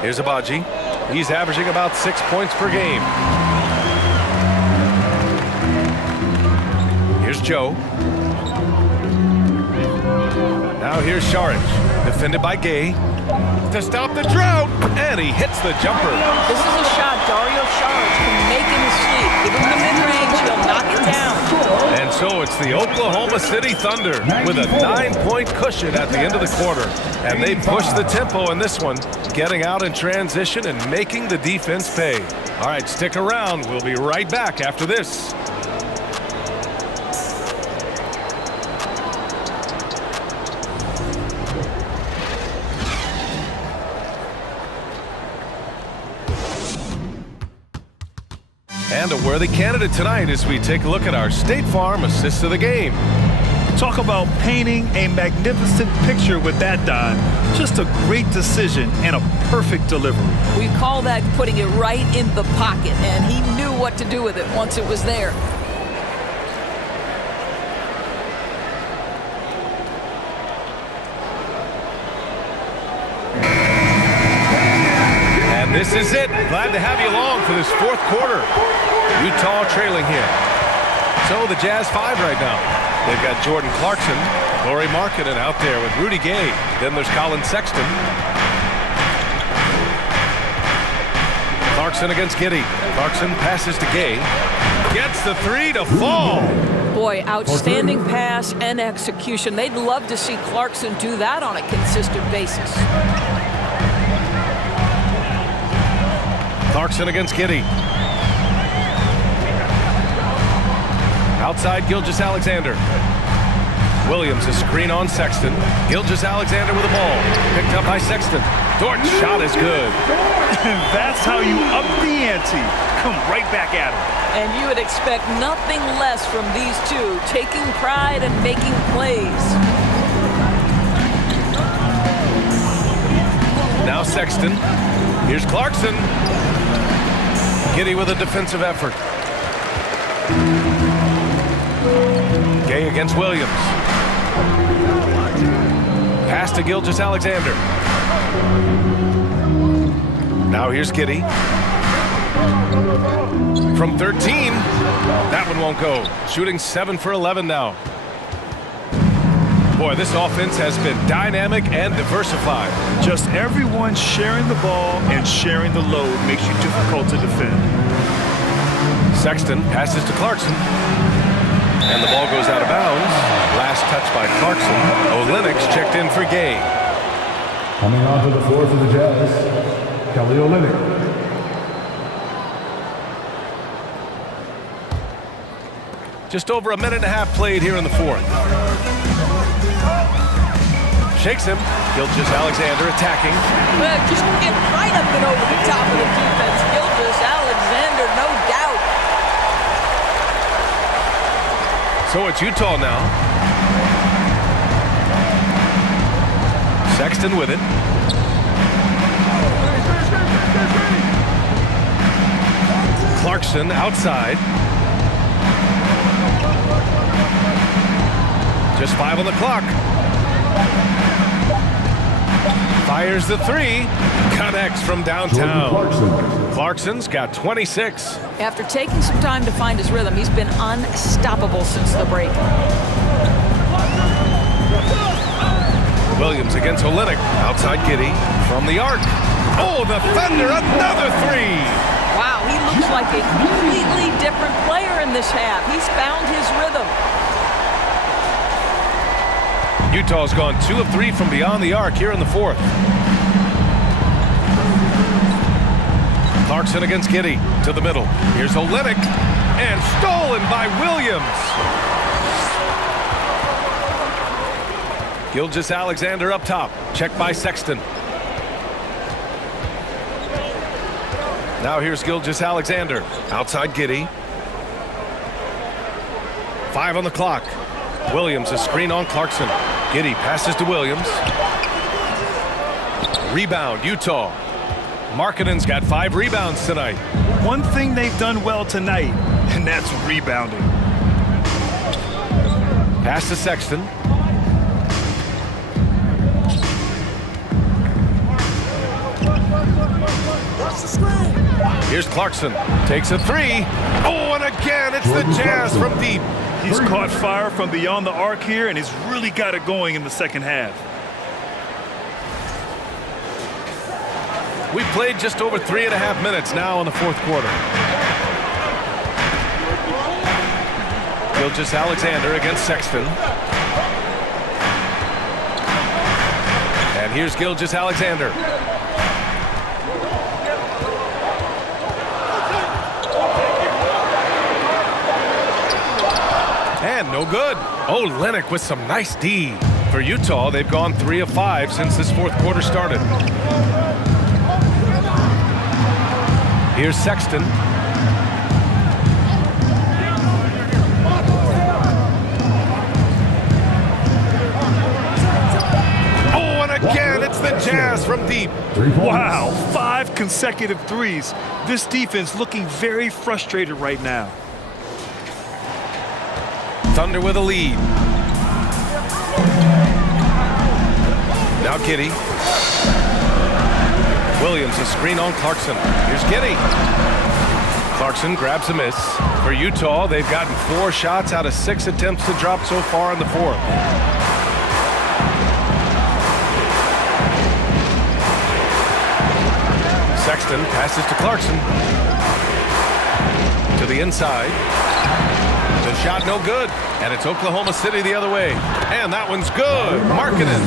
Here's Abaji. He's averaging about 6 points per game. Here's Joe. Now here's Saric. Defended by Gay. To stop the drought. And he hits the jumper. This is a shot Dario Saric can make in his sleep. Give him the mid-range, he'll knock it down. And so it's the Oklahoma City Thunder with a 9-point cushion at the end of the quarter. And they push the tempo in this one, getting out in transition and making the defense pay. All right, stick around. We'll be right back after this. And a worthy candidate tonight as we take a look at our State Farm assist of the game. Talk about painting a magnificent picture with that dime. Just a great decision and a perfect delivery. We call that putting it right in the pocket, and he knew what to do with it once it was there. And this is it. Glad to have you along for this fourth quarter. Utah trailing here. So the Jazz 5 right now. They've got Jordan Clarkson, Lauri Markkanen out there with Rudy Gay. Then there's Colin Sexton. Clarkson against Giddey. Clarkson passes to Gay. Gets the three to fall. Boy, outstanding pass and execution. They'd love to see Clarkson do that on a consistent basis. Clarkson against Giddey. Outside Gilgeous-Alexander. Williams a screen on Sexton. Gilgeous-Alexander with the ball. Picked up by Sexton. Dort's shot is good. That's how you up the ante. Come right back at him. And you would expect nothing less from these two, taking pride and making plays. Now Sexton. Here's Clarkson. Giddey with a defensive effort. Gay against Williams. Pass to Gilgeous-Alexander. Now here's Giddey. From 13. That one won't go. Shooting 7 for 11 now. Boy, this offense has been dynamic and diversified. Just everyone sharing the ball and sharing the load makes you difficult to defend. Sexton passes to Clarkson. And the ball goes out of bounds. Last touch by Clarkson. Olynyk's checked in for Gay. Coming onto the floor for the Jazz, Kelly Olynyk. Just over a minute and a half played here in the fourth. Shakes him. Gilgeous-Alexander attacking. Well, just get right up and over the top of the defense. Gilgeous-Alexander, no doubt. So it's Utah now. Sexton with it. Clarkson outside. Just 5 on the clock. Fires the three. Connects from downtown. Clarkson's got 26. After taking some time to find his rhythm, he's been unstoppable since the break. Williams against Olynyk. Outside Giddey from the arc. Oh, the Thunder, another three. Wow, he looks looks like a completely different player in this half. He's found his rhythm. Utah's gone 2 of 3 from beyond the arc here in the fourth. Clarkson against Giddy to the middle. Here's Olynyk, and stolen by Williams. Gilgeous-Alexander up top. Check by Sexton. Now here's Gilgeous-Alexander. Outside Giddy. 5 on the clock. Williams, a screen on Clarkson. Giddy passes to Williams. Rebound, Utah. Markkanen's got 5 rebounds tonight. One thing they've done well tonight, and that's rebounding. Pass to Sexton. Here's Clarkson. Takes a 3. Oh, and again, it's the Jazz from deep. He's caught fire from beyond the arc here, and he's really got it going in the second half. We've played just over 3.5 minutes now in the fourth quarter. Gilgeous-Alexander against Sexton. And here's Gilgeous-Alexander. And no good. Oh, Olynyk with some nice D. For Utah, they've gone 3 of 5 since this fourth quarter started. Here's Sexton. Oh, and again, it's the Jazz from deep. Wow, 5 consecutive threes. This defense looking very frustrated right now. Thunder with a lead. Now Giddy. Williams, a screen on Clarkson. Here's Giddy. Clarkson grabs a miss. For Utah, they've gotten 4 shots out of 6 attempts to drop so far in the fourth. Sexton passes to Clarkson. To the inside. The shot no good. And it's Oklahoma City the other way. And that one's good. Markkanen.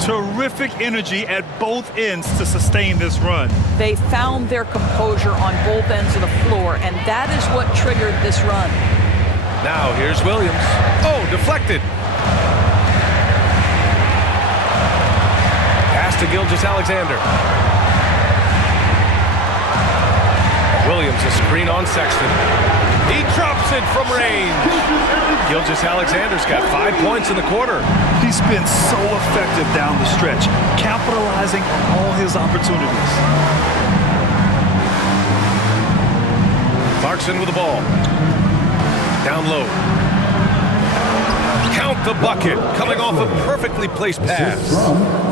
Terrific energy at both ends to sustain this run. They found their composure on both ends of the floor, and that is what triggered this run. Now here's Williams. Oh, deflected. Pass to Gilgeous-Alexander. Williams, a screen on Sexton. He drops it from range. Gilgeous-Alexander's got 5 points in the quarter. He's been so effective down the stretch, capitalizing on all his opportunities. Clarkson with the ball. Down low. Count the bucket, coming off a perfectly placed pass.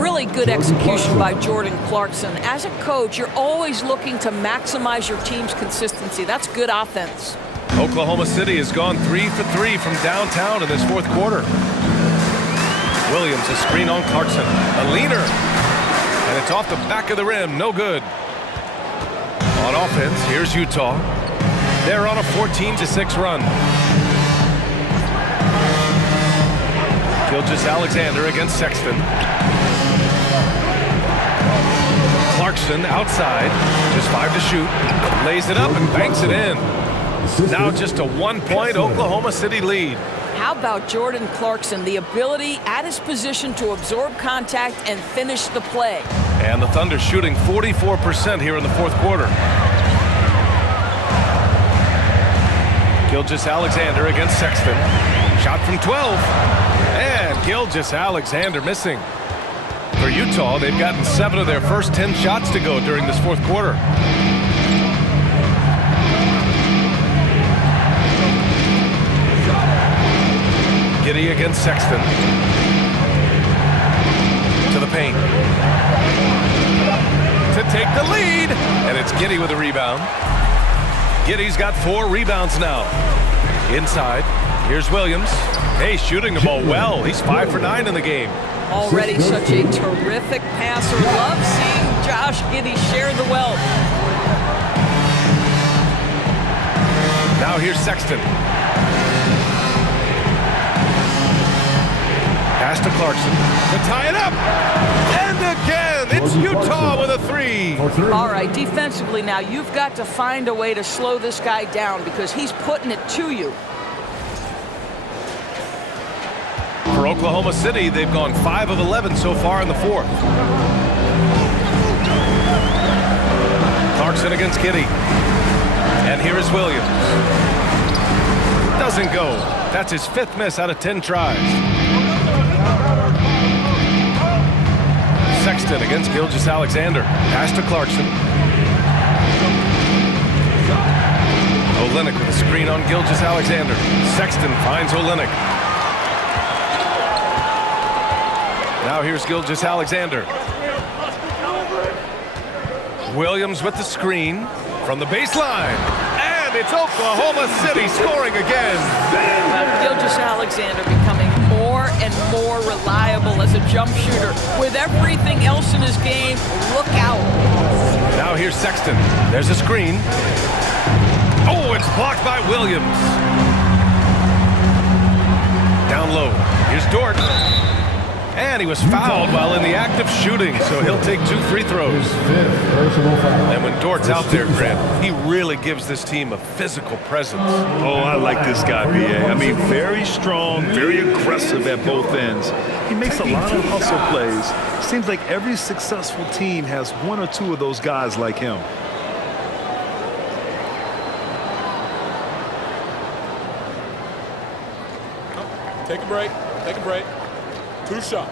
Really good execution by Jordan Clarkson. As a coach, you're always looking to maximize your team's consistency. That's good offense. Oklahoma City has gone 3 for 3 from downtown in this fourth quarter. Williams, a screen on Clarkson. A leaner. And it's off the back of the rim. No good. On offense, here's Utah. They're on a 14-6 run. Gilgeous-Alexander against Sexton. Clarkson outside. Just 5 to shoot. Lays it up and banks it in. Now just a 1-point Oklahoma City lead. How about Jordan Clarkson? The ability at his position to absorb contact and finish the play. And the Thunder shooting 44% here in the fourth quarter. Gilgeous-Alexander against Sexton. Shot from 12. And Gilgeous-Alexander missing. For Utah, they've gotten 7 of their first 10 shots to go during this fourth quarter. Giddy against Sexton. To the paint. To take the lead. And it's Giddy with a rebound. Giddy's got 4 rebounds now. Inside. Here's Williams. Hey, shooting the ball well. He's 5 for 9 in the game. Already such a terrific passer. Love seeing Josh Giddy share the wealth. Now here's Sexton. Pass to Clarkson to tie it up. And again, it's Utah with a 3. All right, defensively now, you've got to find a way to slow this guy down because he's putting it to you. For Oklahoma City, they've gone 5 of 11 so far in the 4th. Clarkson against Giddey. And here is Williams. Doesn't go. That's his 5th miss out of 10 tries. Sexton against Gilgeous-Alexander. Pass to Clarkson. Olynyk with a screen on Gilgeous-Alexander. Sexton finds Olynyk. Now here's Gilgeous-Alexander. Williams with the screen from the baseline. And it's Oklahoma City scoring again. Gilgeous-Alexander becoming more and more reliable as a jump shooter. With everything else in his game, look out. Now here's Sexton. There's a screen. Oh, it's blocked by Williams. Down low. Here's Dort. And he was fouled while in the act of shooting, so he'll take 2 free throws. And when Dort's out there, Grant, he really gives this team a physical presence. Oh, I like this guy, B.A. I mean, very strong, very aggressive at both ends. He makes a lot of hustle plays. Seems like every successful team has 1 or 2 of those guys like him. Take a break. Take a break. 2 shots.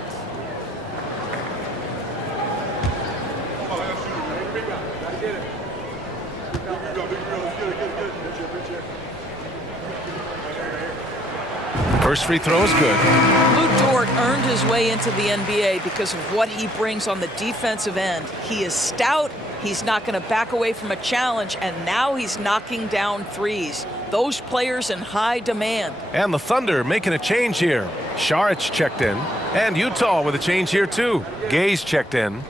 First free throw is good. Lou Dort earned his way into the NBA because of what he brings on the defensive end. He is stout. He's not going to back away from a challenge, and now he's knocking down threes. Those players in high demand. And the Thunder making a change here. Saric checked in. And Utah with a change here, too. Gaze checked in.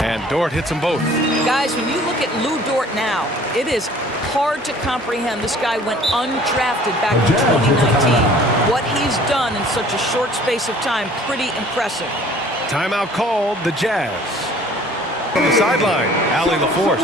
And Dort hits them both. Guys, when you look at Lou Dort now, it is hard to comprehend. This guy went undrafted back in 2019. What he's done in such a short space of time, pretty impressive. Timeout called, the Jazz. From the sideline, Allie LaForce.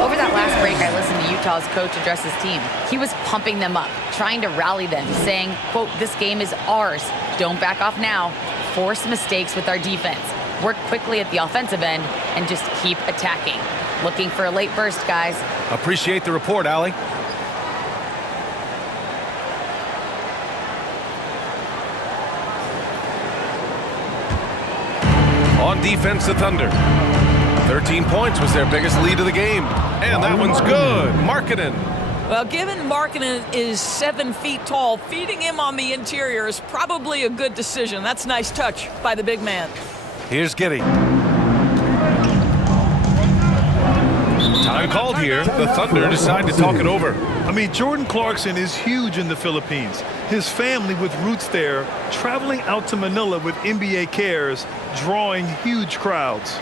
Over that last break, I listened to Utah's coach address his team. He was pumping them up, trying to rally them, saying, quote, "This game is ours. Don't back off now. Force mistakes with our defense. Work quickly at the offensive end and just keep attacking. Looking for a late burst, guys." Appreciate the report, Allie. On defense, the Thunder. 13 points was their biggest lead of the game. And that one's good. Markkanen. Well, given Markkanen is 7 feet tall, feeding him on the interior is probably a good decision. That's a nice touch by the big man. Here's Giddey. Time called here. The Thunder decide to talk it over. I mean, Jordan Clarkson is huge in the Philippines. His family with roots there, traveling out to Manila with NBA cares, drawing huge crowds.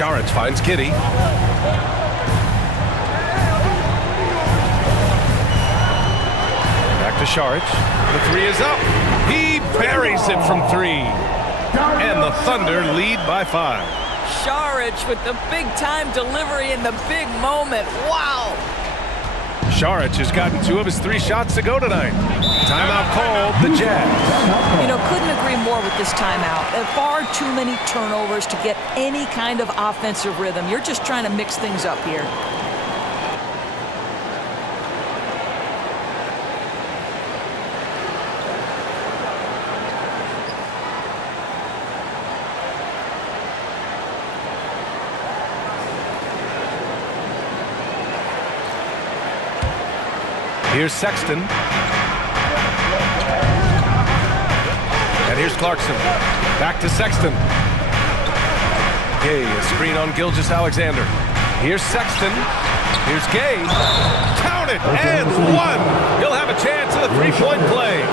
Saric finds Giddey. Back to Saric. The 3 is up. He buries it from 3. And the Thunder lead by 5. Saric with the big-time delivery in the big moment. Wow. Saric has gotten 2 of his 3 shots to go tonight. Timeout called, the Jazz. You know, couldn't agree more with this timeout. There are far too many turnovers to get any kind of offensive rhythm. You're just trying to mix things up here. Here's Sexton. And here's Clarkson. Back to Sexton. Gay, a screen on Gilgeous-Alexander. Here's Sexton. Here's Gay. Count it, and one. He'll have a chance at a three-point play.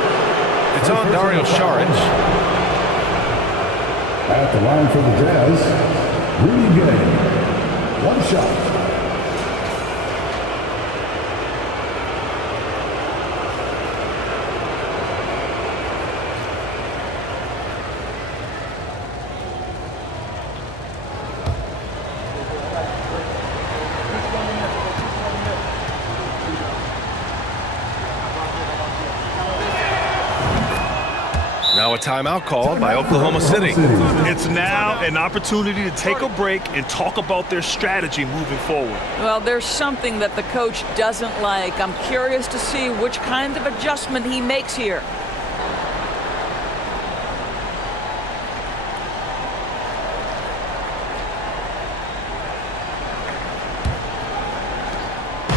It's on Dario Saric. At the line for the Jazz, Rudy Gay. One shot. Now a timeout called by Oklahoma City. It's now an opportunity to take a break and talk about their strategy moving forward. Well, there's something that the coach doesn't like. I'm curious to see which kind of adjustment he makes here.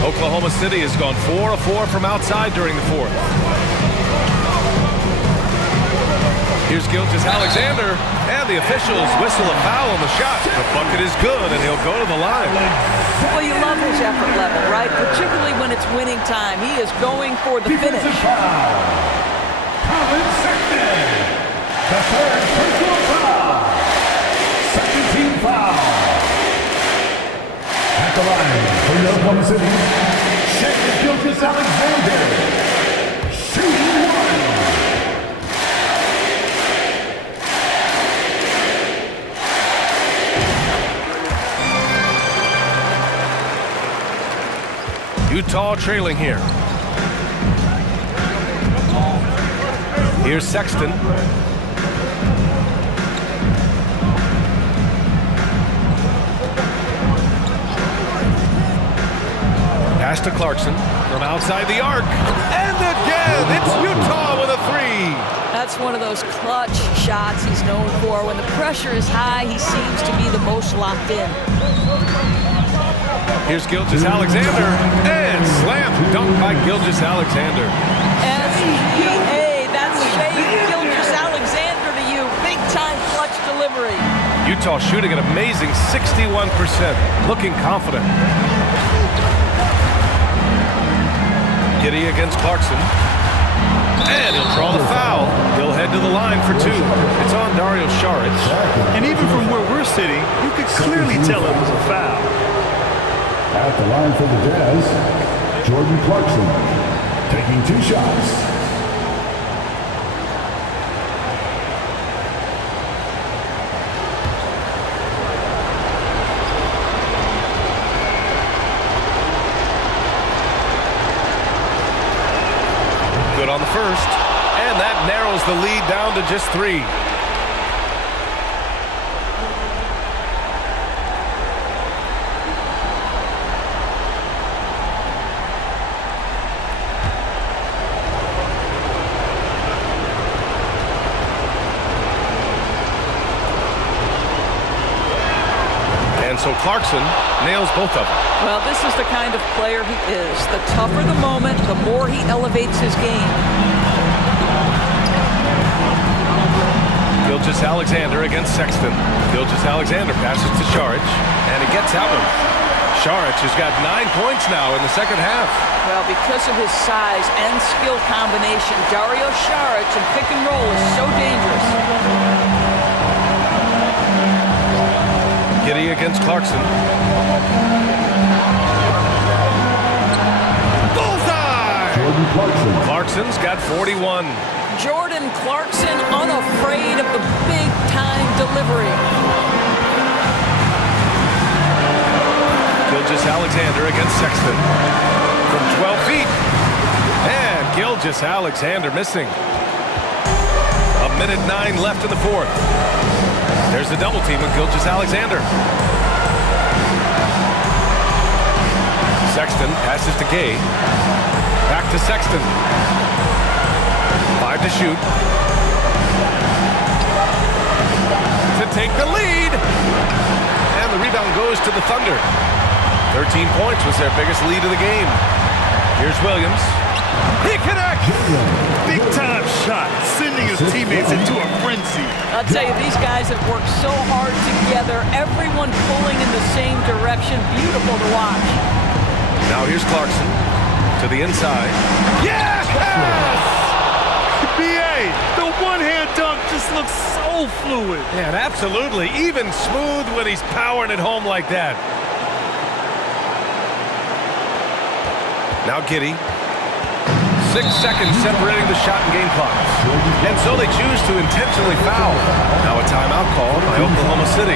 Oklahoma City has gone 4 of 4 from outside during the fourth. Here's Gilgeous-Alexander, and the officials whistle a foul on the shot. The bucket is good, and he'll go to the line. Well, you love his effort level, right? Particularly when it's winning time. He is going for the finish. Colin Sexton, the third personal foul. Second team foul. At the line for Oklahoma City, Gilgeous-Alexander, shooting one. Utah trailing here. Here's Sexton. Pass to Clarkson from outside the arc. And again, it's Utah with a three. That's one of those clutch shots he's known for. When the pressure is high, he seems to be the most locked in. Here's Gilgeous-Alexander, and slam dunk by Gilgeous-Alexander. SGA, that's Shea Gilgeous-Alexander to you. Big time clutch delivery. Utah shooting an amazing 61%, looking confident. Giddy against Clarkson, and he'll draw the foul. He'll head to the line for two. It's on Dario Saric. And even from where we're sitting, you could clearly tell it was a foul. At the line for the Jazz, Jordan Clarkson, taking two shots. Good on the first, and that narrows the lead down to just three. So Clarkson nails both of them. Well, this is the kind of player he is. The tougher the moment, the more he elevates his game. Gilgeous-Alexander against Sexton. Gilgeous-Alexander passes to Saric, and he gets that one. Saric has got 9 points now in the second half. Well, because of his size and skill combination, Dario Saric in pick and roll is so dangerous. Giddy against Clarkson. Bullseye! Jordan Clarkson. Clarkson's got 41. Jordan Clarkson unafraid of the big-time delivery. Gilgeous-Alexander against Sexton. From 12 feet. And Gilgeous-Alexander missing. 1:09 left in the fourth. There's the double team with Gilgeous-Alexander. Sexton passes to Gay. Back to Sexton. 5 to shoot. To take the lead. And the rebound goes to the Thunder. 13 points was their biggest lead of the game. Here's Williams. He connects! Big time shot. sending his teammates into a frenzy. I'll tell you, these guys have worked so hard together, everyone pulling in the same direction. Beautiful to watch. Now here's Clarkson to the inside. Yes! B.A., the one-hand dunk just looks so fluid. And absolutely, even smooth when he's powering it home like that. Now Giddey. 6 seconds separating the shot and game clocks. And so they choose to intentionally foul. Now a timeout called by Oklahoma City.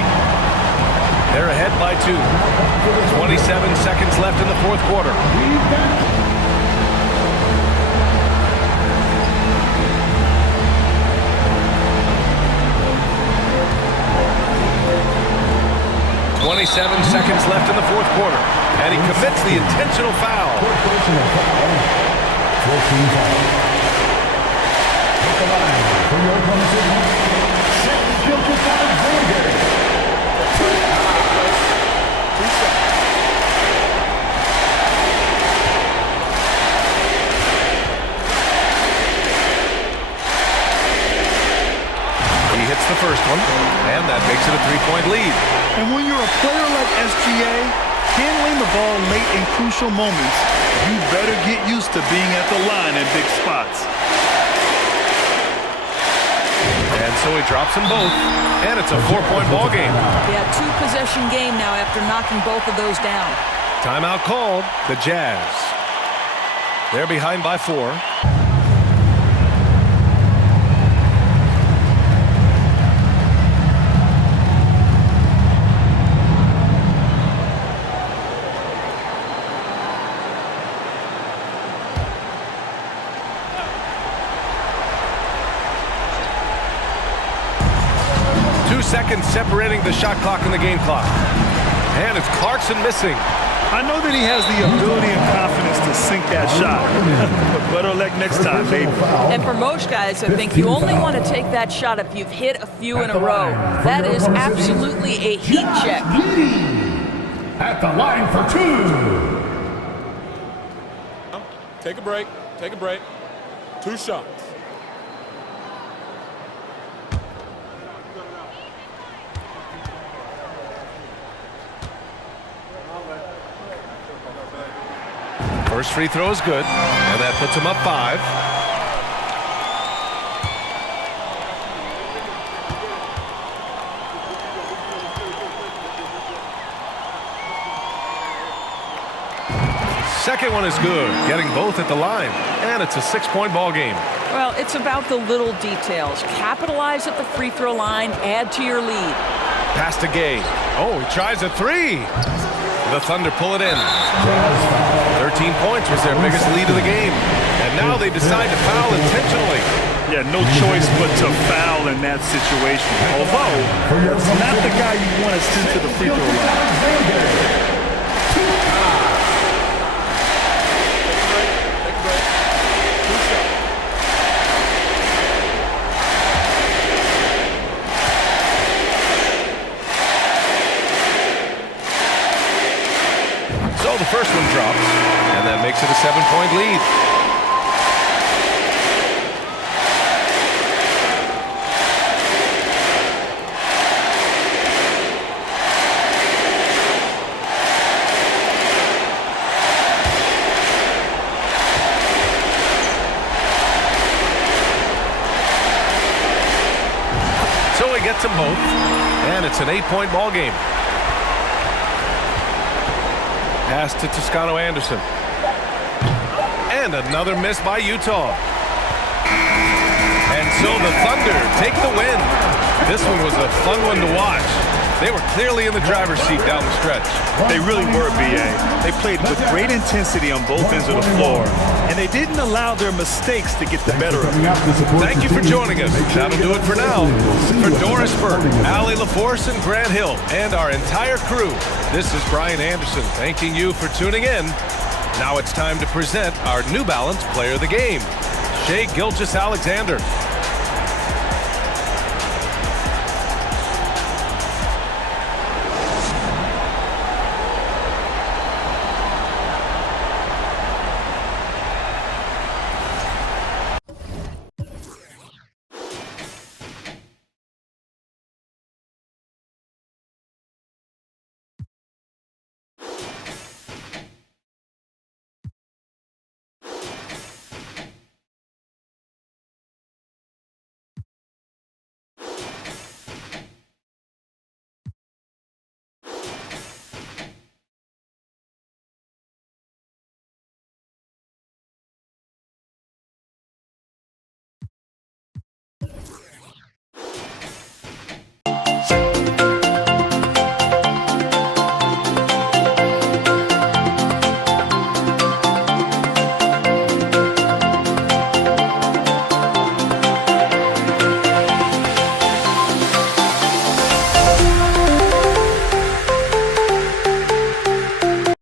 They're ahead by 2. 27 seconds left in the fourth quarter. 27 seconds left in the fourth quarter. And he commits the intentional foul. 14 foul. At the line for your Oklahoma City, Alexander. He hits the first one, and that makes it a 3-point lead. And when you're a player like SGA, handling the ball late in crucial moments, you better get used to being at the line in big spots. And so he drops them both, and it's a 4-point ball game. Yeah, 2-possession game now after knocking both of those down. Timeout called, the Jazz. They're behind by 4. Seconds separating the shot clock and the game clock. And it's Clarkson missing. I know that he has the ability and confidence to sink that shot. But better luck next time, baby. And for most guys, I think you only want to take that shot if you've hit a few in a row. That is absolutely a heat check. At the line for 2. Take a break. Take a break. 2 shots. First free throw is good, and that puts him up 5. Second one is good, getting both at the line, and it's a 6-point ball game. Well, it's about the little details. Capitalize at the free throw line, add to your lead. Pass to Gay. Oh, he tries a 3. The Thunder pull it in. 13 points was their biggest lead of the game. And now they decide to foul intentionally. Yeah, no choice but to foul in that situation. Although, that's not the guy you want to send to the free throw line. So the first one drops, and that makes it a 7-point lead. So he gets them both, and it's an 8-point ball game. Pass to Toscano-Anderson. And another miss by Utah. And so the Thunder take the win. This one was a fun one to watch. They were clearly in the driver's seat down the stretch. They really were, B.A. They played with great intensity on both ends of the floor, and they didn't allow their mistakes to get the better of them. Thank you for joining us. That'll do it for now. For Doris Burke, Allie LaForce, and Grant Hill, and our entire crew, this is Brian Anderson thanking you for tuning in. Now it's time to present our New Balance Player of the Game, Shai Gilgeous-Alexander.